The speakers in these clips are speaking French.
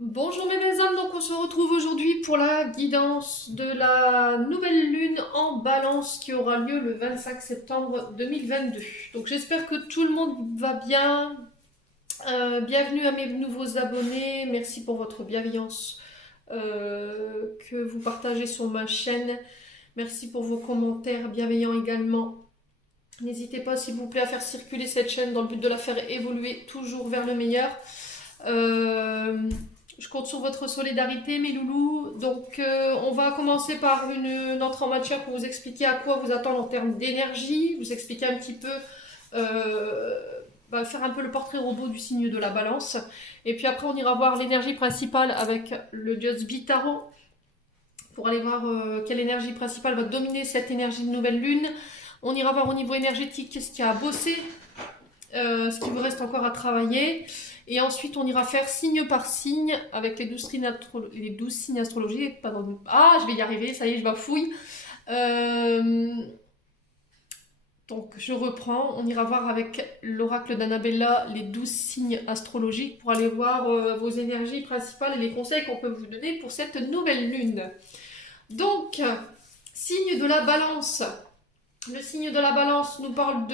Bonjour mes belles âmes, donc on se retrouve aujourd'hui pour la guidance de la nouvelle lune en balance qui aura lieu le 25 septembre 2022. Donc j'espère que tout le monde va bien. Bienvenue à mes nouveaux abonnés, merci pour votre bienveillance que vous partagez sur ma chaîne. Merci pour vos commentaires bienveillants également. N'hésitez pas s'il vous plaît à faire circuler cette chaîne dans le but de la faire évoluer toujours vers le meilleur. Euh, je compte sur votre solidarité, mes loulous. Donc, on va commencer par une entrée en matière pour vous expliquer à quoi vous attendre en termes d'énergie, vous expliquer un petit peu, faire un peu le portrait robot du signe de la balance. Et puis après, on ira voir l'énergie principale avec le Josby Tarot pour aller voir quelle énergie principale va dominer cette énergie de nouvelle lune. On ira voir au niveau énergétique ce qu'il y a à bosser, ce qui vous reste encore à travailler. Et ensuite, on ira faire signe par signe avec les 12 signes astrologiques. Pardon. Ah, je vais y arriver, ça y est, je bafouille. Euh, donc, je reprends. On ira voir avec l'oracle d'Annabella les 12 signes astrologiques pour aller voir vos énergies principales et les conseils qu'on peut vous donner pour cette nouvelle lune. Donc, signe de la balance. Le signe de la balance nous parle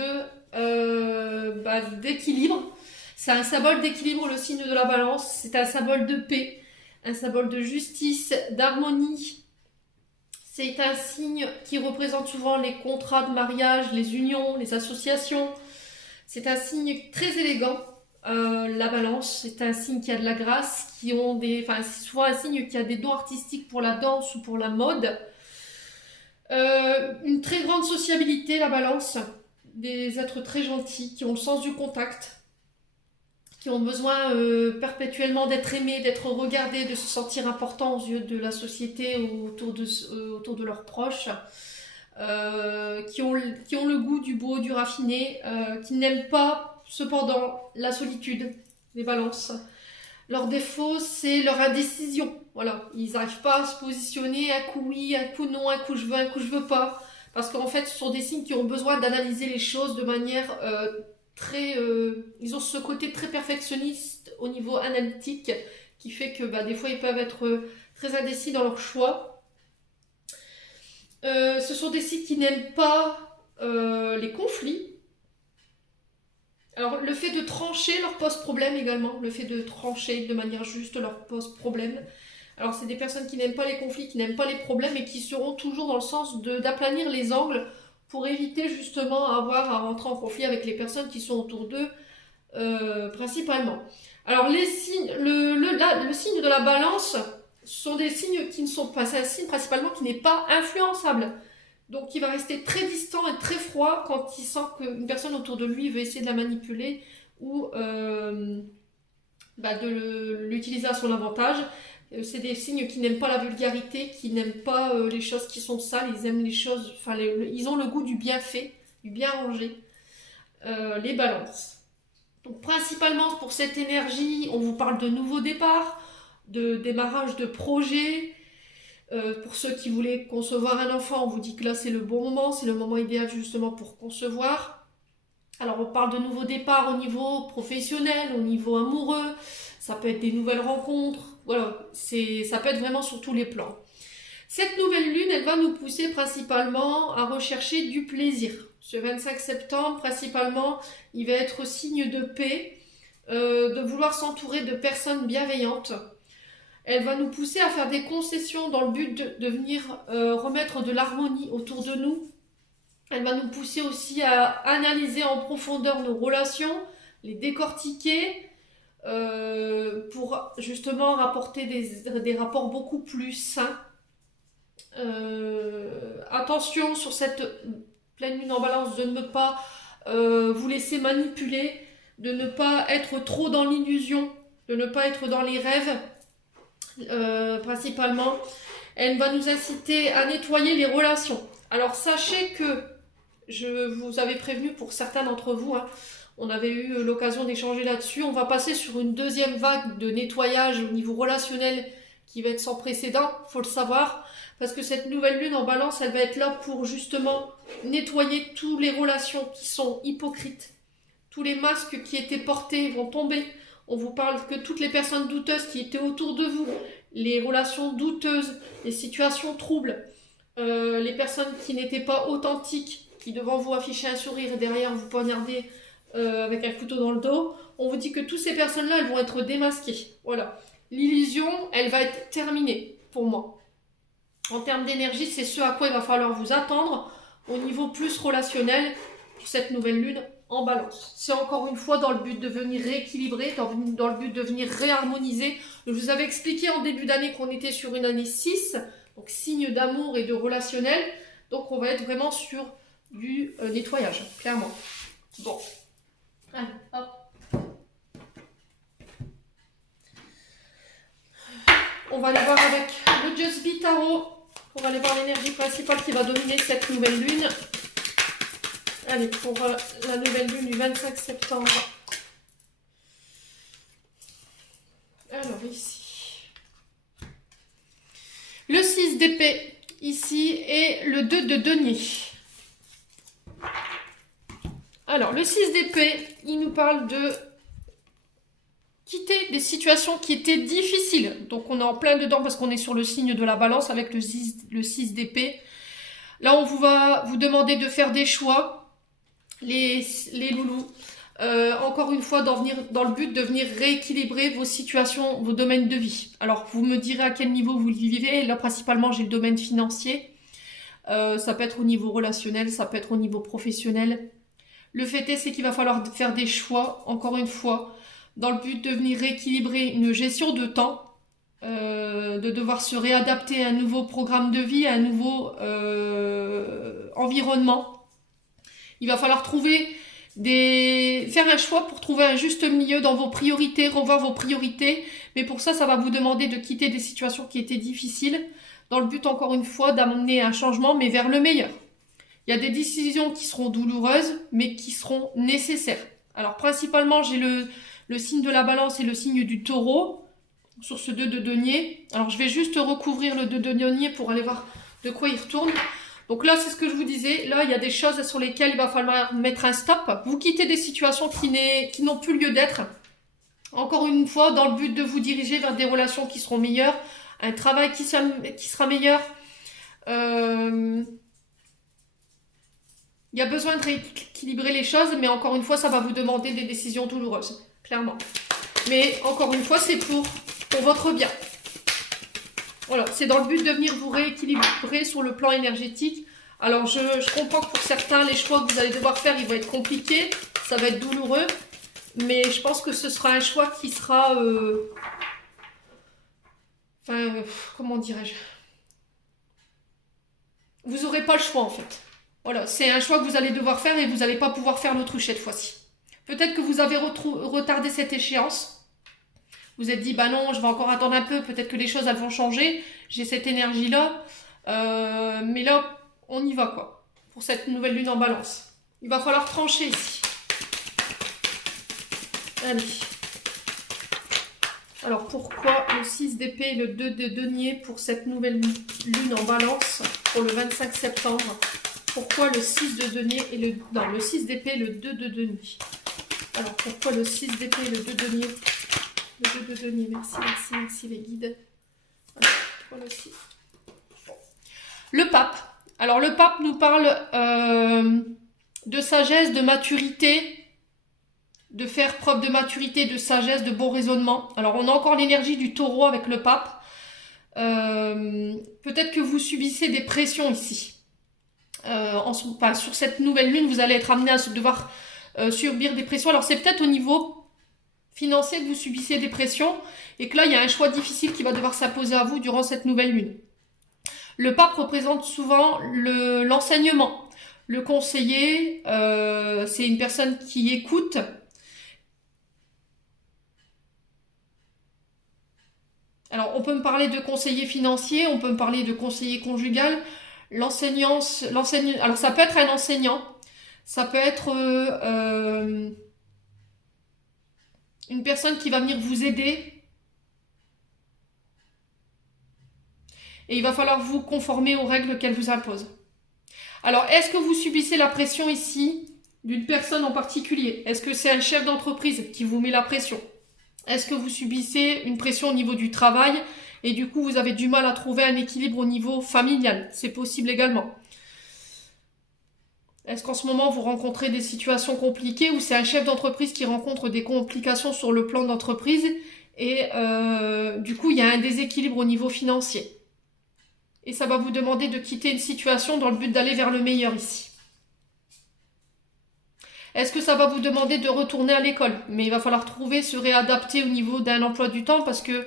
d'équilibre. C'est un symbole d'équilibre, le signe de la balance. C'est un symbole de paix, un symbole de justice, d'harmonie. C'est un signe qui représente souvent les contrats de mariage, les unions, les associations. C'est un signe très élégant. La balance, c'est un signe qui a de la grâce, c'est souvent un signe qui a des dons artistiques pour la danse ou pour la mode. Une très grande sociabilité, la balance. Des êtres très gentils qui ont le sens du contact, qui ont besoin perpétuellement d'être aimés, d'être regardés, de se sentir importants aux yeux de la société ou autour de leurs proches, qui ont le goût du beau, du raffiné, qui n'aiment pas cependant la solitude, les balances. Leur défaut, c'est leur indécision. Voilà, ils n'arrivent pas à se positionner, un coup oui, un coup non, un coup je veux, un coup je veux pas. Parce qu'en fait, ce sont des signes qui ont besoin d'analyser les choses de manière ils ont ce côté très perfectionniste au niveau analytique qui fait que des fois ils peuvent être très indécis dans leur choix. Ce sont des signes qui n'aiment pas les conflits. Alors le fait de trancher leur pose problème également, le fait de trancher de manière juste leur pose problème. Alors c'est des personnes qui n'aiment pas les conflits, qui n'aiment pas les problèmes et qui seront toujours dans le sens d'aplanir les angles pour éviter justement avoir à rentrer en conflit avec les personnes qui sont autour d'eux principalement. Alors les signes, le signe de la balance sont des signes qui ne sont pas, c'est un signe principalement qui n'est pas influençable. Donc il va rester très distant et très froid quand il sent qu'une personne autour de lui veut essayer de la manipuler ou de l'utiliser à son avantage. C'est des signes qui n'aiment pas la vulgarité, qui n'aiment pas les choses qui sont sales, ils aiment les choses, ils ont le goût du bien fait, du bien rangé. Les balances. Donc principalement pour cette énergie, on vous parle de nouveaux départs, de démarrage de projets. Pour ceux qui voulaient concevoir un enfant, on vous dit que là c'est le bon moment, c'est le moment idéal justement pour concevoir. Alors on parle de nouveaux départs au niveau professionnel, au niveau amoureux, ça peut être des nouvelles rencontres, voilà, ça peut être vraiment sur tous les plans. Cette nouvelle lune, elle va nous pousser principalement à rechercher du plaisir. Ce 25 septembre, principalement, il va être signe de paix, de vouloir s'entourer de personnes bienveillantes. Elle va nous pousser à faire des concessions dans le but de venir remettre de l'harmonie autour de nous. Elle va nous pousser aussi à analyser en profondeur nos relations, les décortiquer, pour justement rapporter des rapports beaucoup plus sains. Attention sur cette pleine lune en balance de ne pas vous laisser manipuler, de ne pas être trop dans l'illusion, de ne pas être dans les rêves principalement. Elle va nous inciter à nettoyer les relations. Alors sachez que je vous avais prévenu pour certains d'entre vous, hein, on avait eu l'occasion d'échanger là-dessus. On va passer sur une deuxième vague de nettoyage au niveau relationnel qui va être sans précédent, faut le savoir, parce que cette nouvelle lune en balance, elle va être là pour justement nettoyer toutes les relations qui sont hypocrites. Tous les masques qui étaient portés vont tomber. On vous parle que toutes les personnes douteuses qui étaient autour de vous, les relations douteuses, les situations troubles, les personnes qui n'étaient pas authentiques, qui devant vous affichaient un sourire et derrière vous poignardaient avec un couteau dans le dos, on vous dit que toutes ces personnes-là, elles vont être démasquées. Voilà. L'illusion, elle va être terminée pour moi. En termes d'énergie, c'est ce à quoi il va falloir vous attendre au niveau plus relationnel pour cette nouvelle lune en balance. C'est encore une fois dans le but de venir rééquilibrer, dans le but de venir réharmoniser. Je vous avais expliqué en début d'année qu'on était sur une année 6, donc signe d'amour et de relationnel. Donc on va être vraiment sur du nettoyage, clairement. Bon. Allez, hop. On va aller voir avec le Just Be Tarot. On va aller voir l'énergie principale qui va dominer cette nouvelle lune. Allez, pour la nouvelle lune du 25 septembre. Alors, ici. Le 6 d'épée, ici, et le 2 de denier. Alors, le 6 d'épée, il nous parle de quitter des situations qui étaient difficiles. Donc, on est en plein dedans parce qu'on est sur le signe de la balance avec le 6 d'épée. Là, on va vous demander de faire des choix. Les loulous, encore une fois, dans le but de venir rééquilibrer vos situations, vos domaines de vie. Alors, vous me direz à quel niveau vous le vivez. Là, principalement, j'ai le domaine financier. Ça peut être au niveau relationnel, ça peut être au niveau professionnel. Le fait est, c'est qu'il va falloir faire des choix, encore une fois, dans le but de venir rééquilibrer une gestion de temps, de devoir se réadapter à un nouveau programme de vie, à un nouveau environnement. Il va falloir faire un choix pour trouver un juste milieu dans vos priorités, revoir vos priorités. Mais pour ça, ça va vous demander de quitter des situations qui étaient difficiles, dans le but, encore une fois, d'amener un changement, mais vers le meilleur. Il y a des décisions qui seront douloureuses, mais qui seront nécessaires. Alors, principalement, j'ai le signe de la balance et le signe du taureau sur ce 2 de denier. Alors, je vais juste recouvrir le 2 de denier pour aller voir de quoi il retourne. Donc là, c'est ce que je vous disais. Là, il y a des choses sur lesquelles il va falloir mettre un stop. Vous quittez des situations qui n'ont plus lieu d'être. Encore une fois, dans le but de vous diriger vers des relations qui seront meilleures, un travail qui sera meilleur. Il y a besoin de rééquilibrer les choses, mais encore une fois, ça va vous demander des décisions douloureuses, clairement. Mais encore une fois, c'est pour votre bien. Voilà, c'est dans le but de venir vous rééquilibrer sur le plan énergétique. Alors, je comprends que pour certains, les choix que vous allez devoir faire, ils vont être compliqués. Ça va être douloureux. Mais je pense que ce sera un choix qui sera... comment dirais-je? Vous n'aurez pas le choix, en fait. Voilà, c'est un choix que vous allez devoir faire et vous n'allez pas pouvoir faire l'autruche cette fois-ci. Peut-être que vous avez retardé cette échéance. Vous êtes dit, bah non, je vais encore attendre un peu, peut-être que les choses elles vont changer, j'ai cette énergie-là, mais là, on y va quoi, pour cette nouvelle lune en balance. Il va falloir trancher ici. Allez. Alors pourquoi le 6 d'épée et le 2 de denier pour cette nouvelle lune en balance, pour le 25 septembre? Pourquoi le 6 de denier et le 6 d'épée et le 2 de denier? Alors pourquoi le 6 d'épée et le 2 de denier? Le 2 de denier, merci les guides. Voilà, le pape. Alors le pape nous parle de sagesse, de maturité, de faire preuve de maturité, de sagesse, de bon raisonnement. Alors on a encore l'énergie du taureau avec le pape. Peut-être que vous subissez des pressions ici. Sur cette nouvelle lune, vous allez être amené à devoir subir des pressions. Alors c'est peut-être au niveau financier que vous subissez des pressions et que là il y a un choix difficile qui va devoir s'imposer à vous durant cette nouvelle lune. Le pape représente souvent l'enseignement. Le conseiller, c'est une personne qui écoute. Alors on peut me parler de conseiller financier, on peut me parler de conseiller conjugal. L'enseignant, alors ça peut être un enseignant, ça peut être une personne qui va venir vous aider. Et il va falloir vous conformer aux règles qu'elle vous impose. Alors, est-ce que vous subissez la pression ici d'une personne en particulier? Est-ce que c'est un chef d'entreprise qui vous met la pression? Est-ce que vous subissez une pression au niveau du travail et du coup vous avez du mal à trouver un équilibre au niveau familial? C'est possible également. Est-ce qu'en ce moment vous rencontrez des situations compliquées ou c'est un chef d'entreprise qui rencontre des complications sur le plan d'entreprise et du coup il y a un déséquilibre au niveau financier? Et ça va vous demander de quitter une situation dans le but d'aller vers le meilleur ici. Est-ce que ça va vous demander de retourner à l'école? Mais il va falloir trouver, se réadapter au niveau d'un emploi du temps parce que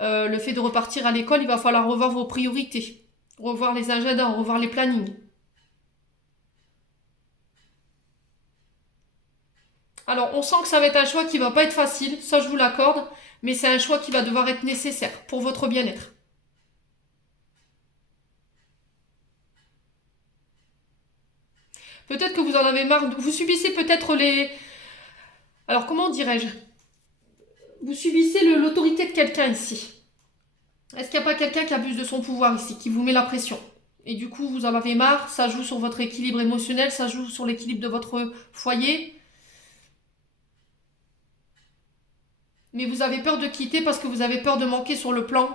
le fait de repartir à l'école, il va falloir revoir vos priorités, revoir les agendas, revoir les plannings. Alors, on sent que ça va être un choix qui va pas être facile, ça je vous l'accorde, mais c'est un choix qui va devoir être nécessaire pour votre bien-être. Peut-être que vous en avez marre, vous subissez peut-être les... Alors, comment dirais-je? Vous subissez l'autorité de quelqu'un ici. Est-ce qu'il n'y a pas quelqu'un qui abuse de son pouvoir ici, qui vous met la pression? Et du coup, vous en avez marre, ça joue sur votre équilibre émotionnel, ça joue sur l'équilibre de votre foyer. Mais vous avez peur de quitter parce que vous avez peur de manquer sur le plan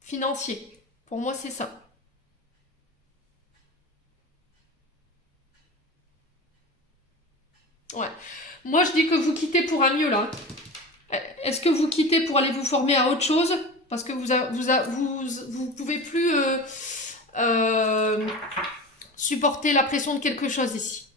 financier. Pour moi, c'est ça. Ouais. Moi, je dis que vous quittez pour un mieux, là. Est-ce que vous quittez pour aller vous former à autre chose? Parce que vous pouvez plus euh, supporter la pression de quelque chose ici.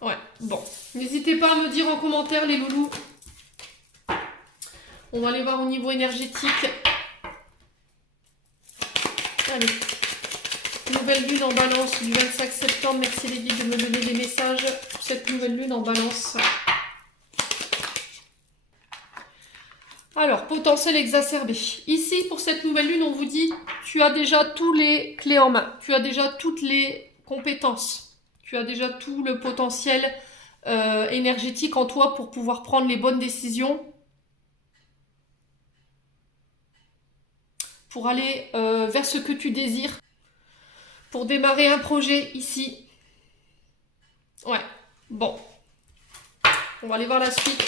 Ouais, bon. N'hésitez pas à me dire en commentaire, les loulous. On va aller voir au niveau énergétique. Allez. Nouvelle lune en balance du 25 septembre. Merci les guides de me donner des messages pour cette nouvelle lune en balance. Alors, potentiel exacerbé. Ici, pour cette nouvelle lune, on vous dit, tu as déjà tous les clés en main. Tu as déjà toutes les compétences. Tu as déjà tout le potentiel énergétique en toi pour pouvoir prendre les bonnes décisions. Pour aller vers ce que tu désires. Pour démarrer un projet ici. Ouais, bon. On va aller voir la suite.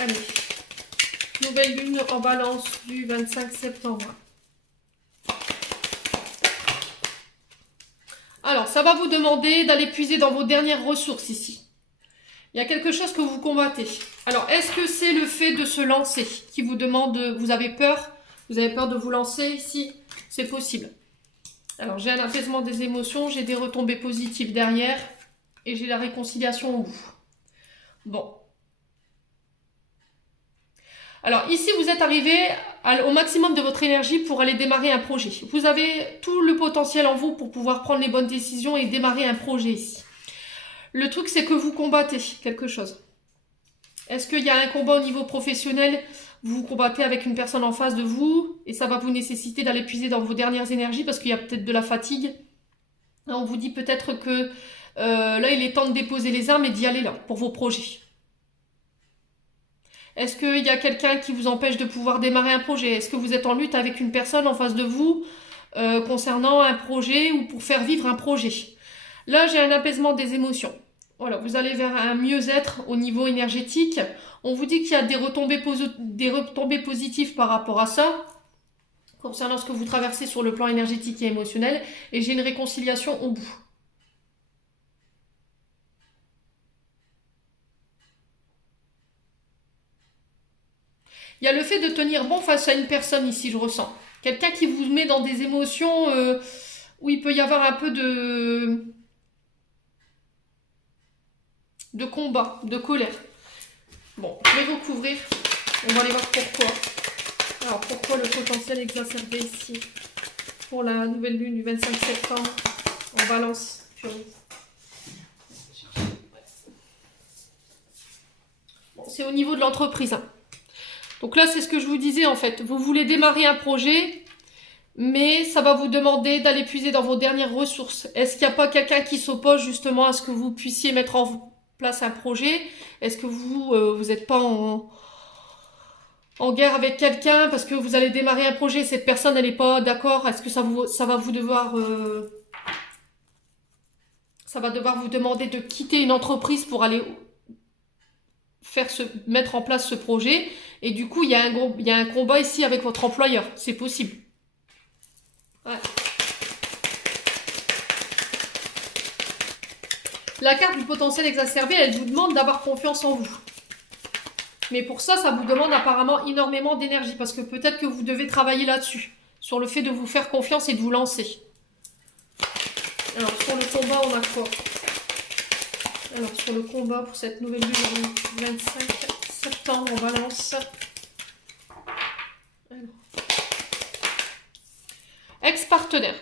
Allez. Nouvelle lune en balance du 25 septembre. Alors, ça va vous demander d'aller puiser dans vos dernières ressources ici. Il y a quelque chose que vous combattez. Alors, est-ce que c'est le fait de se lancer qui vous demande... Vous avez peur de vous lancer ici? C'est possible. Alors, j'ai un apaisement des émotions, j'ai des retombées positives derrière et j'ai la réconciliation au bout. Bon. Alors, ici, vous êtes arrivé au maximum de votre énergie pour aller démarrer un projet. Vous avez tout le potentiel en vous pour pouvoir prendre les bonnes décisions et démarrer un projet ici. Le truc, c'est que vous combattez quelque chose. Est-ce qu'il y a un combat au niveau professionnel? Vous combattez avec une personne en face de vous et ça va vous nécessiter d'aller puiser dans vos dernières énergies parce qu'il y a peut-être de la fatigue. On vous dit peut-être que là, il est temps de déposer les armes et d'y aller là pour vos projets. Est-ce qu'il y a quelqu'un qui vous empêche de pouvoir démarrer un projet? Est-ce que vous êtes en lutte avec une personne en face de vous concernant un projet ou pour faire vivre un projet? Là, j'ai un apaisement des émotions. Voilà, vous allez vers un mieux-être au niveau énergétique. On vous dit qu'il y a des retombées positives par rapport à ça, concernant ce que vous traversez sur le plan énergétique et émotionnel. Et j'ai une réconciliation au bout. Il y a le fait de tenir bon face à une personne ici, je ressens. Quelqu'un qui vous met dans des émotions où il peut y avoir un peu de combat, de colère. Bon, je vais recouvrir. On va aller voir pourquoi. Alors, pourquoi le potentiel exacerbé ici pour la nouvelle lune du 25 septembre en balance? Bon, c'est au niveau de l'entreprise. Hein. Donc là, c'est ce que je vous disais en fait. Vous voulez démarrer un projet, mais ça va vous demander d'aller puiser dans vos dernières ressources. Est-ce qu'il n'y a pas quelqu'un qui s'oppose justement à ce que vous puissiez mettre en place un projet? Est-ce que vous n'êtes pas en guerre avec quelqu'un parce que vous allez démarrer un projet, cette personne elle n'est pas d'accord, est-ce que ça va vous devoir ça va devoir vous demander de quitter une entreprise pour aller mettre en place ce projet, et du coup il y a un combat ici avec votre employeur, c'est possible. Ouais. La carte du potentiel exacerbé, elle vous demande d'avoir confiance en vous. Mais pour ça, ça vous demande apparemment énormément d'énergie, parce que peut-être que vous devez travailler là-dessus, sur le fait de vous faire confiance et de vous lancer. Alors, sur le combat, on a quoi? Alors, sur le combat pour cette nouvelle lune, 25 septembre, en balance. Ex-partenaire.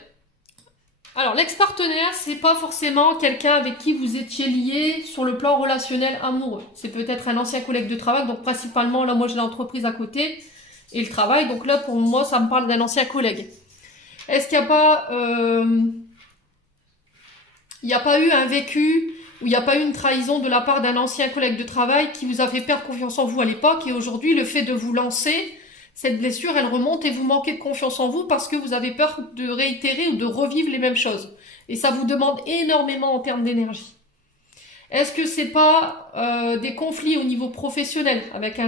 Alors, l'ex-partenaire, c'est pas forcément quelqu'un avec qui vous étiez lié sur le plan relationnel amoureux. C'est peut-être un ancien collègue de travail, donc principalement, là, moi, j'ai l'entreprise à côté et le travail. Donc là, pour moi, ça me parle d'un ancien collègue. Est-ce qu'il n'y a pas... il n'y a pas eu un vécu où il n'y a pas eu une trahison de la part d'un ancien collègue de travail qui vous a fait perdre confiance en vous à l'époque, et aujourd'hui, le fait de vous lancer... Cette blessure, elle remonte et vous manquez de confiance en vous parce que vous avez peur de réitérer ou de revivre les mêmes choses. Et ça vous demande énormément en termes d'énergie. Est-ce que c'est pas des conflits au niveau professionnel avec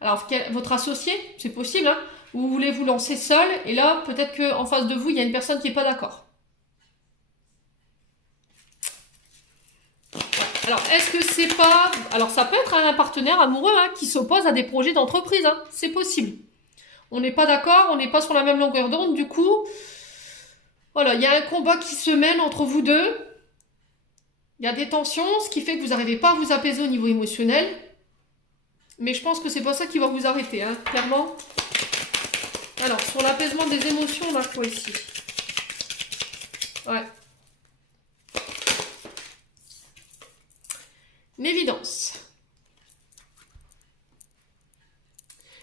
alors, votre associé, c'est possible, hein, vous voulez vous lancer seul, et là, peut-être qu'en face de vous, il y a une personne qui n'est pas d'accord. Alors, est-ce que c'est pas... Alors, ça peut être un partenaire amoureux hein, qui s'oppose à des projets d'entreprise. Hein. C'est possible. On n'est pas d'accord, on n'est pas sur la même longueur d'onde. Du coup, voilà, il y a un combat qui se mène entre vous deux. Il y a des tensions, ce qui fait que vous n'arrivez pas à vous apaiser au niveau émotionnel. Mais je pense que c'est pas ça qui va vous arrêter, hein, clairement. Alors, sur l'apaisement des émotions, on a quoi ici? Ouais. L'évidence.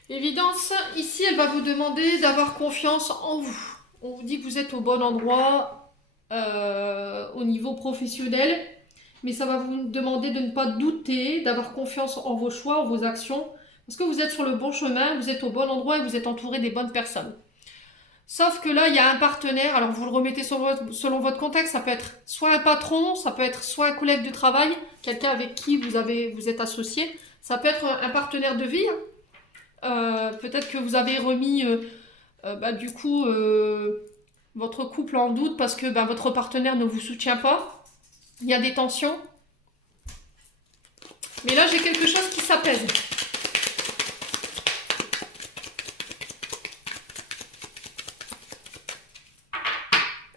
L'évidence, ici, elle va vous demander d'avoir confiance en vous. On vous dit que vous êtes au bon endroit au niveau professionnel, mais ça va vous demander de ne pas douter, d'avoir confiance en vos choix, en vos actions, parce que vous êtes sur le bon chemin, vous êtes au bon endroit et vous êtes entouré des bonnes personnes. Sauf que là, il y a un partenaire, alors vous le remettez selon votre contexte, ça peut être soit un patron, ça peut être soit un collègue de travail, quelqu'un avec qui vous êtes associé, ça peut être un partenaire de vie. Peut-être que vous avez remis du coup votre couple en doute parce que votre partenaire ne vous soutient pas. Il y a des tensions. Mais là, j'ai quelque chose qui s'apaise.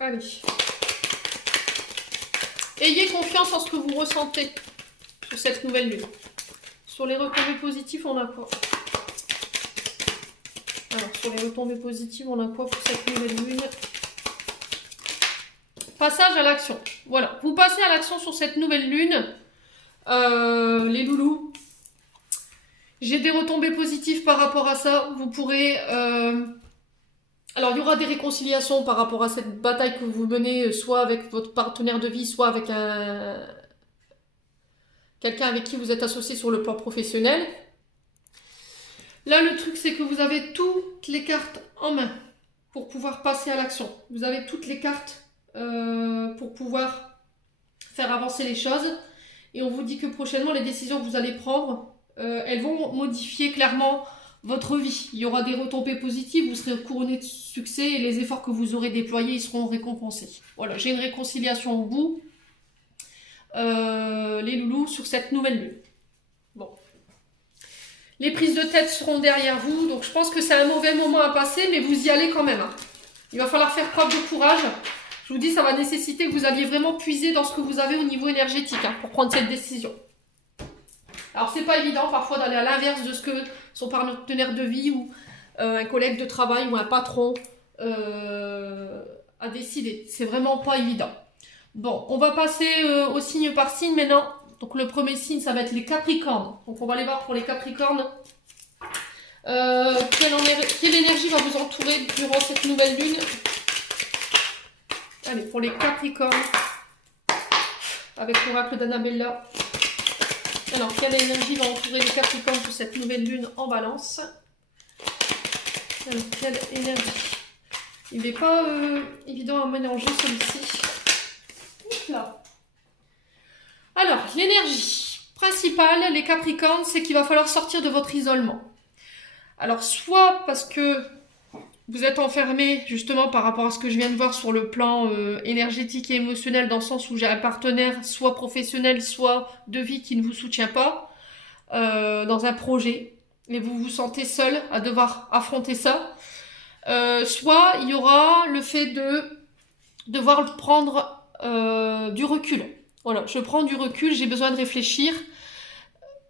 Allez. Ayez confiance en ce que vous ressentez sur cette nouvelle lune. Sur les retombées positives, on a quoi? Alors, sur les retombées positives, on a quoi pour cette nouvelle lune? Passage à l'action. Voilà, vous passez à l'action sur cette nouvelle lune. Les loulous. J'ai des retombées positives par rapport à ça. Vous pourrez... Alors, il y aura des réconciliations par rapport à cette bataille que vous menez, soit avec votre partenaire de vie, soit avec quelqu'un avec qui vous êtes associé sur le plan professionnel. Là, le truc, c'est que vous avez toutes les cartes en main pour pouvoir passer à l'action. Vous avez toutes les cartes pour pouvoir faire avancer les choses. Et on vous dit que prochainement, les décisions que vous allez prendre, elles vont modifier clairement votre vie. Il y aura des retombées positives, vous serez couronné de succès et les efforts que vous aurez déployés, ils seront récompensés. Voilà, j'ai une réconciliation au bout, les loulous, sur cette nouvelle lune. Bon. Les prises de tête seront derrière vous, donc je pense que c'est un mauvais moment à passer, mais vous y allez quand même. Hein. Il va falloir faire preuve de courage. Je vous dis, ça va nécessiter que vous alliez vraiment puiser dans ce que vous avez au niveau énergétique hein, pour prendre cette décision. Alors, c'est pas évident parfois d'aller à l'inverse de ce que son partenaire de vie ou un collègue de travail ou un patron a décidé. C'est vraiment pas évident. Bon, on va passer au signe par signe maintenant. Donc, le premier signe, ça va être les Capricornes. Donc, on va aller voir pour les Capricornes. Quelle énergie va vous entourer durant cette nouvelle lune? Allez, pour les Capricornes, avec l'oracle d'Annabella. Alors, quelle énergie va entourer les Capricornes pour cette nouvelle lune en balance? Alors, quelle énergie? Il n'est pas évident à mélanger celui-ci. Là. Alors, l'énergie principale, les Capricornes, c'est qu'il va falloir sortir de votre isolement. Alors, soit parce que vous êtes enfermé, justement, par rapport à ce que je viens de voir sur le plan énergétique et émotionnel, dans le sens où j'ai un partenaire, soit professionnel, soit de vie, qui ne vous soutient pas, dans un projet, et vous vous sentez seul à devoir affronter ça. Soit il y aura le fait de devoir prendre du recul. Voilà, je prends du recul, j'ai besoin de réfléchir,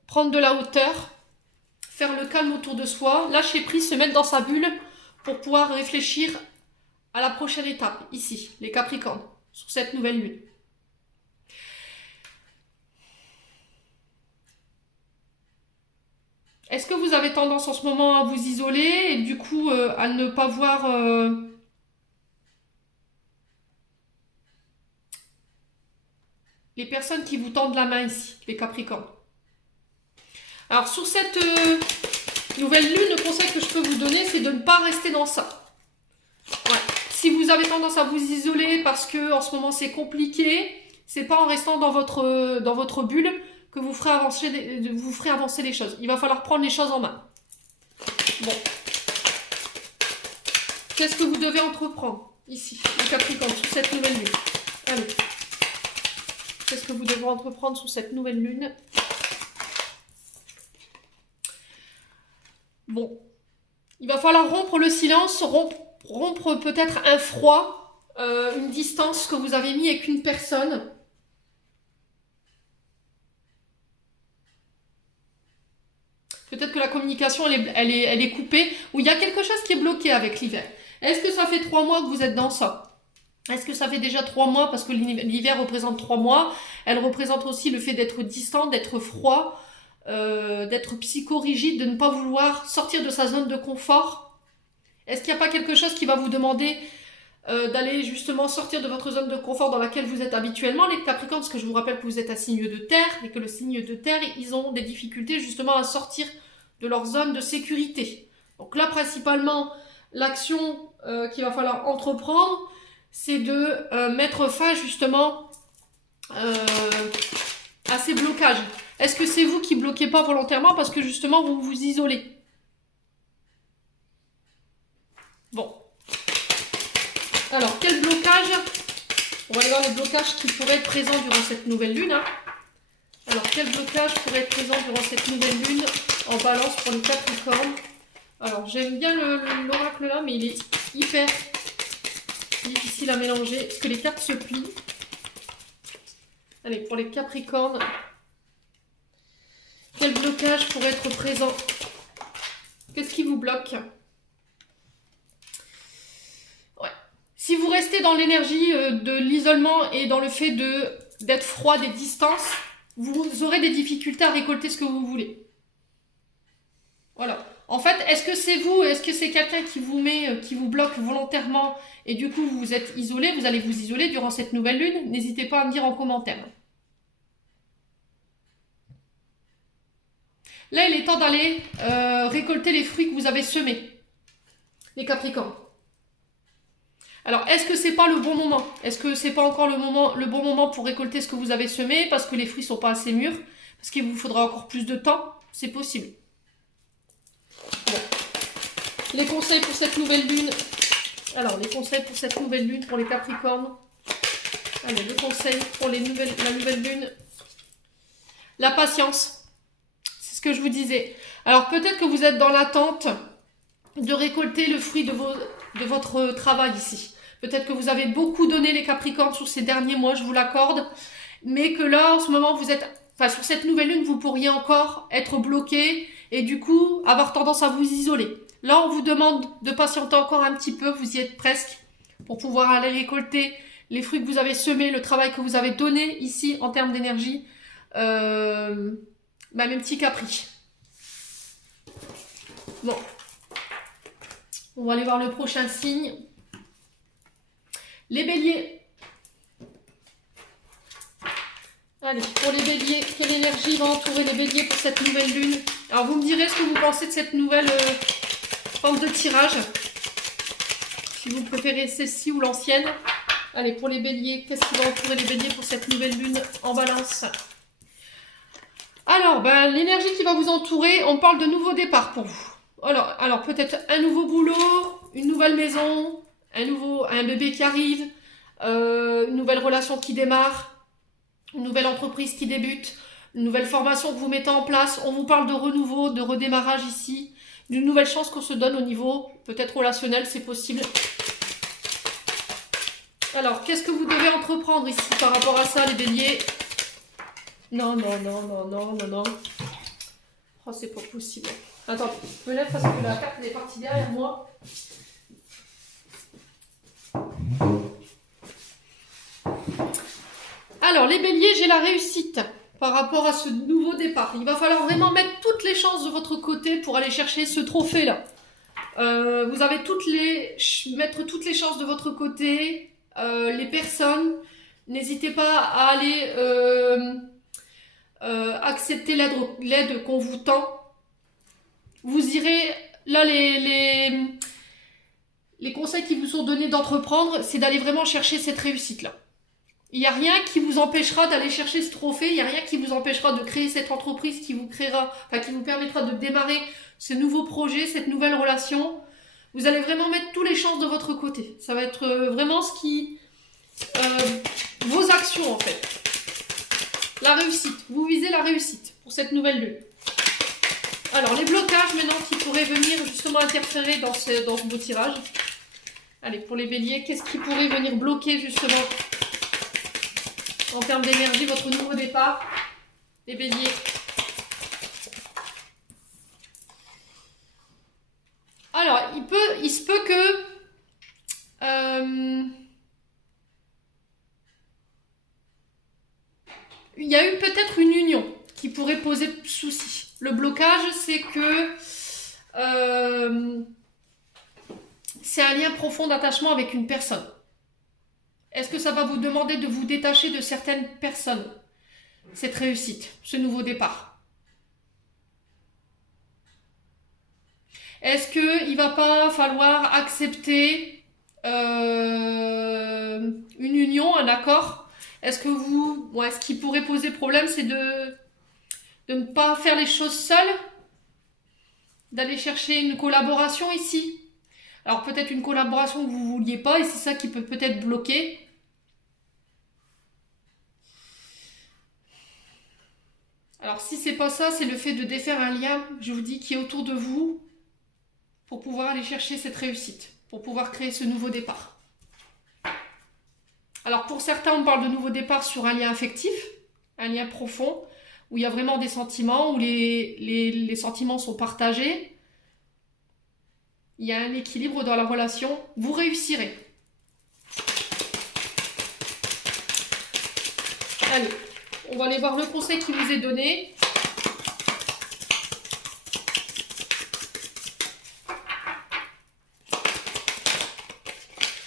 prendre de la hauteur, faire le calme autour de soi, lâcher prise, se mettre dans sa bulle pour pouvoir réfléchir à la prochaine étape, ici, les Capricornes, sur cette nouvelle lune. Est-ce que vous avez tendance en ce moment à vous isoler et du coup à ne pas voir les personnes qui vous tendent la main ici, les Capricornes? Alors sur cette nouvelle lune, le conseil que je peux vous donner, c'est de ne pas rester dans ça. Ouais. Si vous avez tendance à vous isoler parce que en ce moment c'est compliqué, c'est pas en restant dans votre bulle que vous ferez avancer les choses. Il va falloir prendre les choses en main. Bon. Qu'est-ce que vous devez entreprendre ici, les Capricornes, sous cette nouvelle lune? Allez. Qu'est-ce que vous devez entreprendre sous cette nouvelle lune? Bon. Il va falloir rompre le silence, rompre peut-être un froid, une distance que vous avez mis avec une personne. Peut-être que la communication, elle est coupée, ou il y a quelque chose qui est bloqué avec l'hiver. Est-ce que ça fait 3 mois que vous êtes dans ça? Est-ce que ça fait déjà 3 mois? Parce que l'hiver représente 3 mois. Elle représente aussi le fait d'être distant, d'être froid, d'être psychorigide, de ne pas vouloir sortir de sa zone de confort. Est-ce qu'il n'y a pas quelque chose qui va vous demander d'aller justement sortir de votre zone de confort dans laquelle vous êtes habituellement, les Capricornes? Parce que je vous rappelle que vous êtes un signe de terre et que le signe de terre, ils ont des difficultés justement à sortir de leur zone de sécurité. Donc là, principalement, l'action qu'il va falloir entreprendre, c'est de mettre fin justement à ces blocages. Est-ce que c'est vous qui bloquez pas volontairement parce que justement vous vous isolez? Bon. Alors, quel blocage? On va aller voir les blocages qui pourraient être présents durant cette nouvelle lune. Hein. Alors, quel blocage pourrait être présent durant cette nouvelle lune en balance pour les Capricornes? Alors, j'aime bien l'oracle là, mais il est hyper difficile à mélanger. Est-ce que les cartes se plient? Allez, pour les Capricornes, quel blocage pourrait être présent? Qu'est-ce qui vous bloque? Ouais. Si vous restez dans l'énergie de l'isolement et dans le fait d'être froid, des distances, vous aurez des difficultés à récolter ce que vous voulez. Voilà. En fait, est-ce que c'est vous, est-ce que c'est quelqu'un qui vous bloque volontairement et du coup vous êtes isolé, vous allez vous isoler durant cette nouvelle lune? N'hésitez pas à me dire en commentaire. Là, il est temps d'aller récolter les fruits que vous avez semés, les Capricornes. Alors, est-ce que c'est pas le bon moment? Est-ce que c'est pas encore le bon moment pour récolter ce que vous avez semé parce que les fruits sont pas assez mûrs? Parce qu'il vous faudra encore plus de temps? C'est possible. Bon. Les conseils pour cette nouvelle lune. Alors, les conseils pour cette nouvelle lune pour les Capricornes. Allez, le conseil pour la nouvelle lune. La patience. C'est ce que je vous disais. Alors, peut-être que vous êtes dans l'attente de récolter le fruit de votre travail ici. Peut-être que vous avez beaucoup donné les Capricornes sur ces derniers mois, je vous l'accorde. Mais que là, en ce moment, sur cette nouvelle lune, vous pourriez encore être bloqué et du coup, avoir tendance à vous isoler. Là, on vous demande de patienter encore un petit peu, vous y êtes presque, pour pouvoir aller récolter les fruits que vous avez semés, le travail que vous avez donné ici en termes d'énergie. Mes petits capris. Bon. On va aller voir le prochain signe. Les béliers. Allez, pour les béliers, quelle énergie va entourer les béliers pour cette nouvelle lune? Alors, vous me direz ce que vous pensez de cette nouvelle forme de tirage. Si vous préférez celle-ci ou l'ancienne. Allez, pour les béliers, qu'est-ce qui va entourer les béliers pour cette nouvelle lune en balance? Alors, ben, l'énergie qui va vous entourer, on parle de nouveau départ pour vous. Alors peut-être un nouveau boulot, une nouvelle maison, un bébé qui arrive, une nouvelle relation qui démarre, une nouvelle entreprise qui débute, une nouvelle formation que vous mettez en place. On vous parle de renouveau, de redémarrage ici, d'une nouvelle chance qu'on se donne au niveau peut-être relationnel, c'est possible. Alors, qu'est-ce que vous devez entreprendre ici par rapport à ça, les béliers? Non, non, non, non, non, non, non. Oh, c'est pas possible. Attends, je me lève parce que la carte elle est partie derrière moi. Alors, les béliers, j'ai la réussite par rapport à ce nouveau départ. Il va falloir vraiment mettre toutes les chances de votre côté pour aller chercher ce trophée-là. Vous avez mettre toutes les chances de votre côté. Les personnes, n'hésitez pas à aller accepter l'aide qu'on vous tend. Vous irez, là les conseils qui vous sont donnés d'entreprendre, c'est d'aller vraiment chercher cette réussite-là. Il n'y a rien qui vous empêchera d'aller chercher ce trophée, il n'y a rien qui vous empêchera de créer cette entreprise qui vous permettra de démarrer ce nouveau projet, cette nouvelle relation. Vous allez vraiment mettre toutes les chances de votre côté. Ça va être vraiment vos actions en fait. La réussite. Vous visez la réussite pour cette nouvelle lune. Alors, les blocages maintenant qui pourraient venir justement interférer dans ce beau tirage. Allez, pour les béliers, qu'est-ce qui pourrait venir bloquer justement en termes d'énergie votre nouveau départ? Les béliers. Alors, il se peut que il y a eu peut-être une union qui pourrait poser souci. Le blocage, c'est que c'est un lien profond d'attachement avec une personne. Est-ce que ça va vous demander de vous détacher de certaines personnes, cette réussite, ce nouveau départ? Est-ce qu'il ne va pas falloir accepter une union, un accord? Est-ce que ce qui pourrait poser problème, c'est de ne pas faire les choses seul, d'aller chercher une collaboration ici. Alors peut-être une collaboration que vous ne vouliez pas et c'est ça qui peut peut-être bloquer. Alors si c'est pas ça, c'est le fait de défaire un lien, je vous dis, qui est autour de vous pour pouvoir aller chercher cette réussite, pour pouvoir créer ce nouveau départ. Alors pour certains, on parle de nouveau départ sur un lien affectif, un lien profond, où il y a vraiment des sentiments, où les sentiments sont partagés. Il y a un équilibre dans la relation. Vous réussirez. Allez, on va aller voir le conseil qui vous est donné.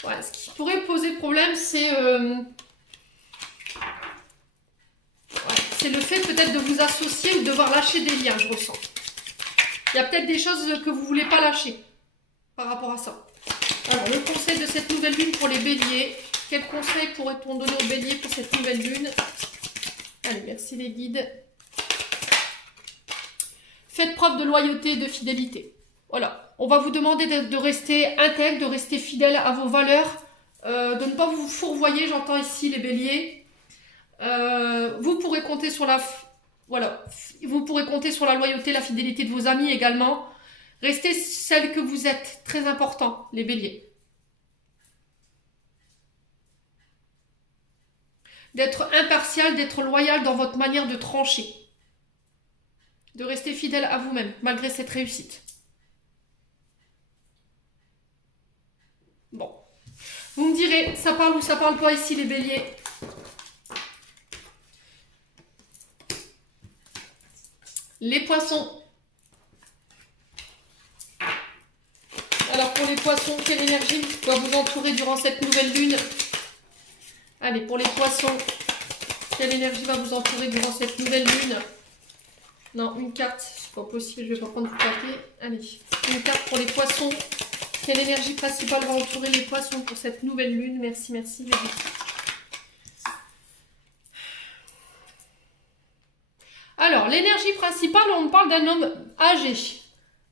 Voilà, ce qui pourrait poser problème, c'est le fait peut-être de vous associer ou de devoir lâcher des liens, je ressens. Il y a peut-être des choses que vous ne voulez pas lâcher par rapport à ça. Alors, le conseil de cette nouvelle lune pour les béliers. Quel conseil pourrait-on donner aux béliers pour cette nouvelle lune? Allez, merci les guides. Faites preuve de loyauté et de fidélité. Voilà. On va vous demander de rester intègre, de rester fidèle à vos valeurs, de ne pas vous fourvoyer, j'entends ici les béliers. Vous pourrez compter sur vous pourrez compter sur la loyauté, la fidélité de vos amis également. Restez celle que vous êtes, très important, les béliers. D'être impartial, d'être loyal dans votre manière de trancher. De rester fidèle à vous-même, malgré cette réussite. Bon. Vous me direz, ça parle ou ça parle pas ici, les béliers? Les poissons. Alors pour les poissons, quelle énergie doit vous entourer durant cette nouvelle lune? Allez, pour les poissons, quelle énergie va vous entourer durant cette nouvelle lune? Non, une carte, c'est pas possible, je vais pas prendre tout papier. Allez, une carte pour les poissons. Quelle énergie principale va entourer les poissons pour cette nouvelle lune? Merci, merci. Alors, l'énergie principale, on parle d'un homme âgé.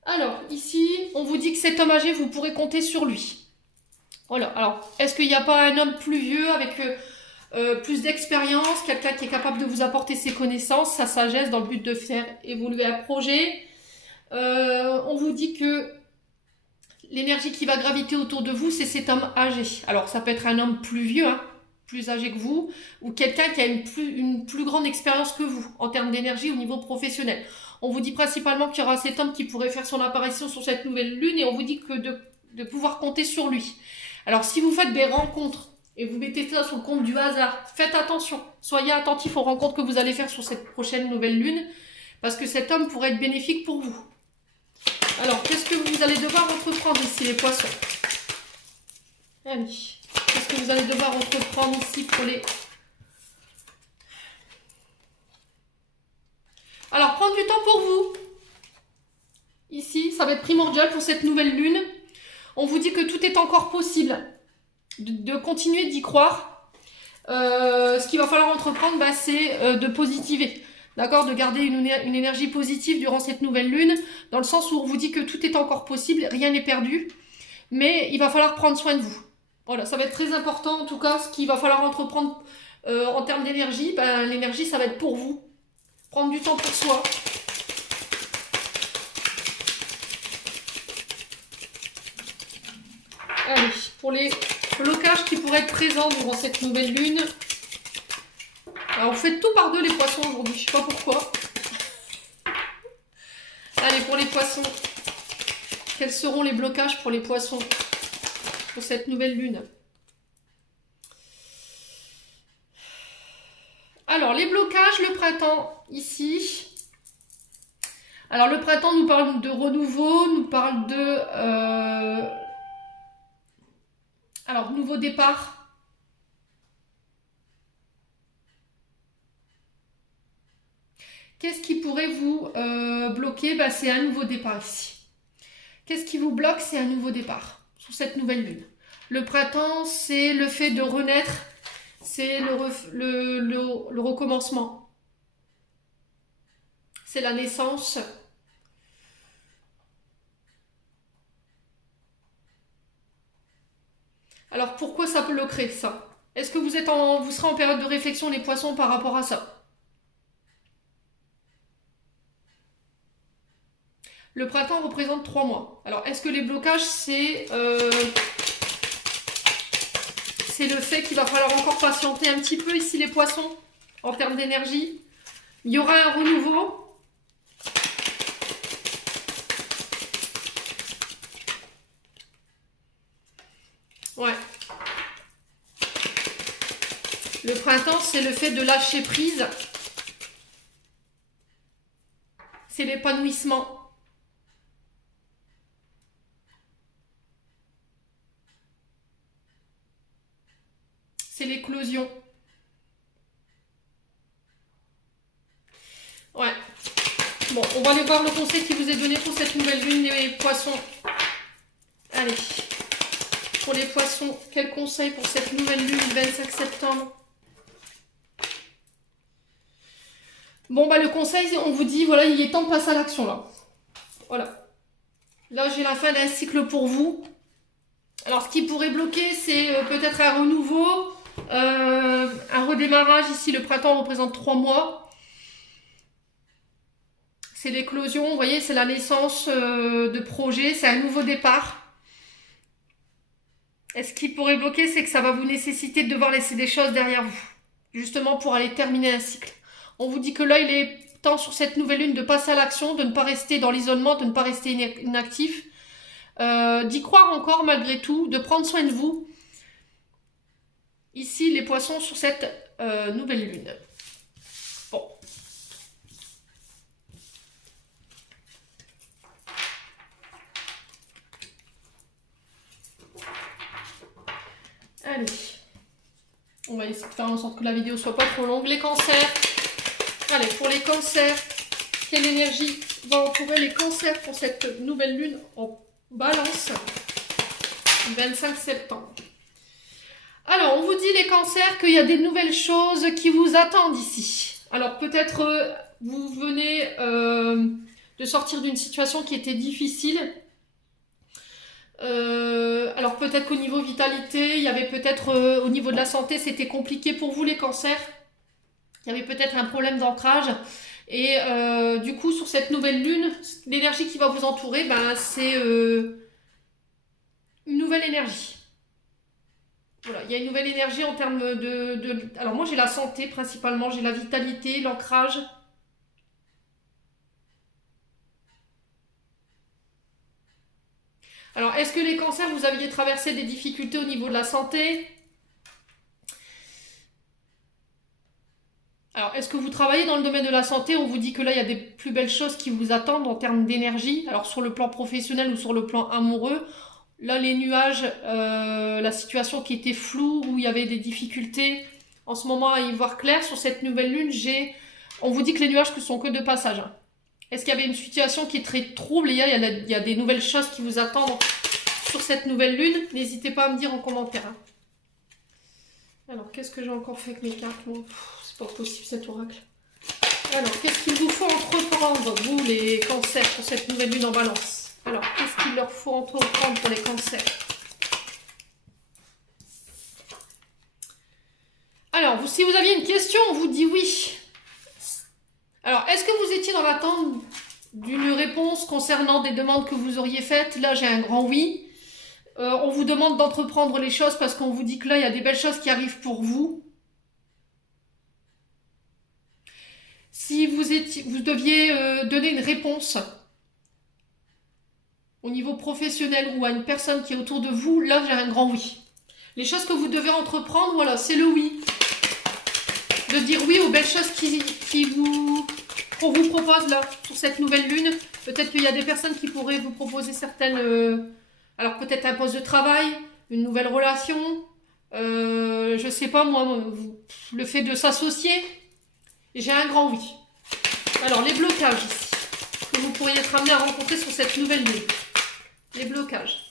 Alors, ici, on vous dit que cet homme âgé, vous pourrez compter sur lui. Voilà, alors, est-ce qu'il n'y a pas un homme plus vieux avec plus d'expérience, quelqu'un qui est capable de vous apporter ses connaissances, sa sagesse dans le but de faire évoluer un projet? On vous dit que l'énergie qui va graviter autour de vous, c'est cet homme âgé. Alors, ça peut être un homme plus vieux, hein, plus âgé que vous, ou quelqu'un qui a une plus grande expérience que vous, en termes d'énergie au niveau professionnel. On vous dit principalement qu'il y aura cet homme qui pourrait faire son apparition sur cette nouvelle lune, et on vous dit que de pouvoir compter sur lui. Alors, si vous faites des rencontres, et vous mettez ça sur le compte du hasard, faites attention, soyez attentifs aux rencontres que vous allez faire sur cette prochaine nouvelle lune, parce que cet homme pourrait être bénéfique pour vous. Alors, qu'est-ce que vous allez devoir entreprendre ici, les poissons? Allez, qu'est-ce que vous allez devoir entreprendre ici pour les... Alors, prendre du temps pour vous. Ici, ça va être primordial pour cette nouvelle lune. On vous dit que tout est encore possible. De continuer d'y croire. Ce qu'il va falloir entreprendre, bah, c'est de positiver. D'accord, de garder une énergie positive durant cette nouvelle lune, dans le sens où on vous dit que tout est encore possible, rien n'est perdu, mais il va falloir prendre soin de vous. Voilà, ça va être très important, en tout cas, ce qu'il va falloir entreprendre en termes d'énergie, ben, l'énergie, ça va être pour vous. Prendre du temps pour soi. Allez, pour les blocages qui pourraient être présents durant cette nouvelle lune. Alors, vous faites tout par deux les poissons aujourd'hui, je sais pas pourquoi. Allez, pour les poissons, quels seront les blocages pour les poissons pour cette nouvelle lune? Alors, les blocages, le printemps, ici. Alors, le printemps nous parle de renouveau, nous parle de... alors, nouveau départ. Qu'est-ce qui pourrait vous bloquer? Bah, c'est un nouveau départ ici. Qu'est-ce qui vous bloque? C'est un nouveau départ sur cette nouvelle lune. Le printemps, c'est le fait de renaître, c'est le recommencement. C'est la naissance. Alors pourquoi ça peut le créer ça? Est-ce que vous serez en période de réflexion les poissons par rapport à ça? Le printemps représente 3 mois. Alors est-ce que les blocages c'est le fait qu'il va falloir encore patienter un petit peu ici les poissons en termes d'énergie? Il y aura un renouveau. Ouais. Le printemps, c'est le fait de lâcher prise. C'est l'épanouissement. C'est l'éclosion. Ouais. Bon, on va aller voir le conseil qui vous est donné pour cette nouvelle lune, les poissons. Allez. Pour les poissons, quel conseil pour cette nouvelle lune, 25 septembre? Bon, bah le conseil, on vous dit, voilà, il est temps de passer à l'action, là. Voilà. Là, j'ai la fin d'un cycle pour vous. Alors, ce qui pourrait bloquer, c'est peut-être un renouveau, un redémarrage. Ici, le printemps représente 3 mois. C'est l'éclosion, vous voyez, c'est la naissance de projet, c'est un nouveau départ. Et ce qui pourrait bloquer, c'est que ça va vous nécessiter de devoir laisser des choses derrière vous, justement pour aller terminer un cycle. On vous dit que là, il est temps sur cette nouvelle lune de passer à l'action, de ne pas rester dans l'isolement, de ne pas rester inactif, d'y croire encore malgré tout, de prendre soin de vous. Ici, les poissons sur cette nouvelle lune. Bon. Allez. On va essayer de faire en sorte que la vidéo soit pas trop longue. Les cancers. Allez, pour les cancers, quelle énergie va entourer les cancers pour cette nouvelle lune en balance, 25 septembre. Alors, on vous dit les cancers qu'il y a des nouvelles choses qui vous attendent ici. Alors, peut-être vous venez de sortir d'une situation qui était difficile. Alors, peut-être qu'au niveau vitalité, il y avait peut-être au niveau de la santé, c'était compliqué pour vous les cancers. Il y avait peut-être un problème d'ancrage. Et du coup, sur cette nouvelle lune, l'énergie qui va vous entourer, ben, c'est une nouvelle énergie. Voilà, il y a une nouvelle énergie en termes de... Alors moi j'ai la santé principalement, j'ai la vitalité, l'ancrage. Alors est-ce que les cancers, vous aviez traversé des difficultés au niveau de la santé? Alors est-ce que vous travaillez dans le domaine de la santé? On vous dit que là il y a des plus belles choses qui vous attendent en termes d'énergie. Alors sur le plan professionnel ou sur le plan amoureux. Là, les nuages, la situation qui était floue, où il y avait des difficultés, en ce moment à y voir clair, sur cette nouvelle lune, on vous dit que les nuages ne sont que de passage. Hein. Est-ce qu'il y avait une situation qui est très trouble? Il y a des nouvelles choses qui vous attendent sur cette nouvelle lune. N'hésitez pas à me dire en commentaire. Hein. Alors, qu'est-ce que j'ai encore fait avec mes cartes? C'est pas possible cet oracle. Alors, qu'est-ce qu'il vous faut entreprendre, vous, les cancers, sur cette nouvelle lune en balance? Alors, qu'est-ce qu'il leur faut entreprendre pour les cancers? Alors, si vous aviez une question, on vous dit oui. Alors, est-ce que vous étiez dans l'attente d'une réponse concernant des demandes que vous auriez faites? Là, j'ai un grand oui. On vous demande d'entreprendre les choses parce qu'on vous dit que là, il y a des belles choses qui arrivent pour vous. Si vous deviez donner une réponse au niveau professionnel ou à une personne qui est autour de vous, là j'ai un grand oui. Les choses que vous devez entreprendre, voilà, c'est le oui. De dire oui aux belles choses qu'on vous propose là, sur cette nouvelle lune. Peut-être qu'il y a des personnes qui pourraient vous proposer certaines... alors peut-être un poste de travail, une nouvelle relation, je sais pas moi, le fait de s'associer. J'ai un grand oui. Alors les blocages ici, que vous pourriez être amené à rencontrer sur cette nouvelle lune. Les blocages.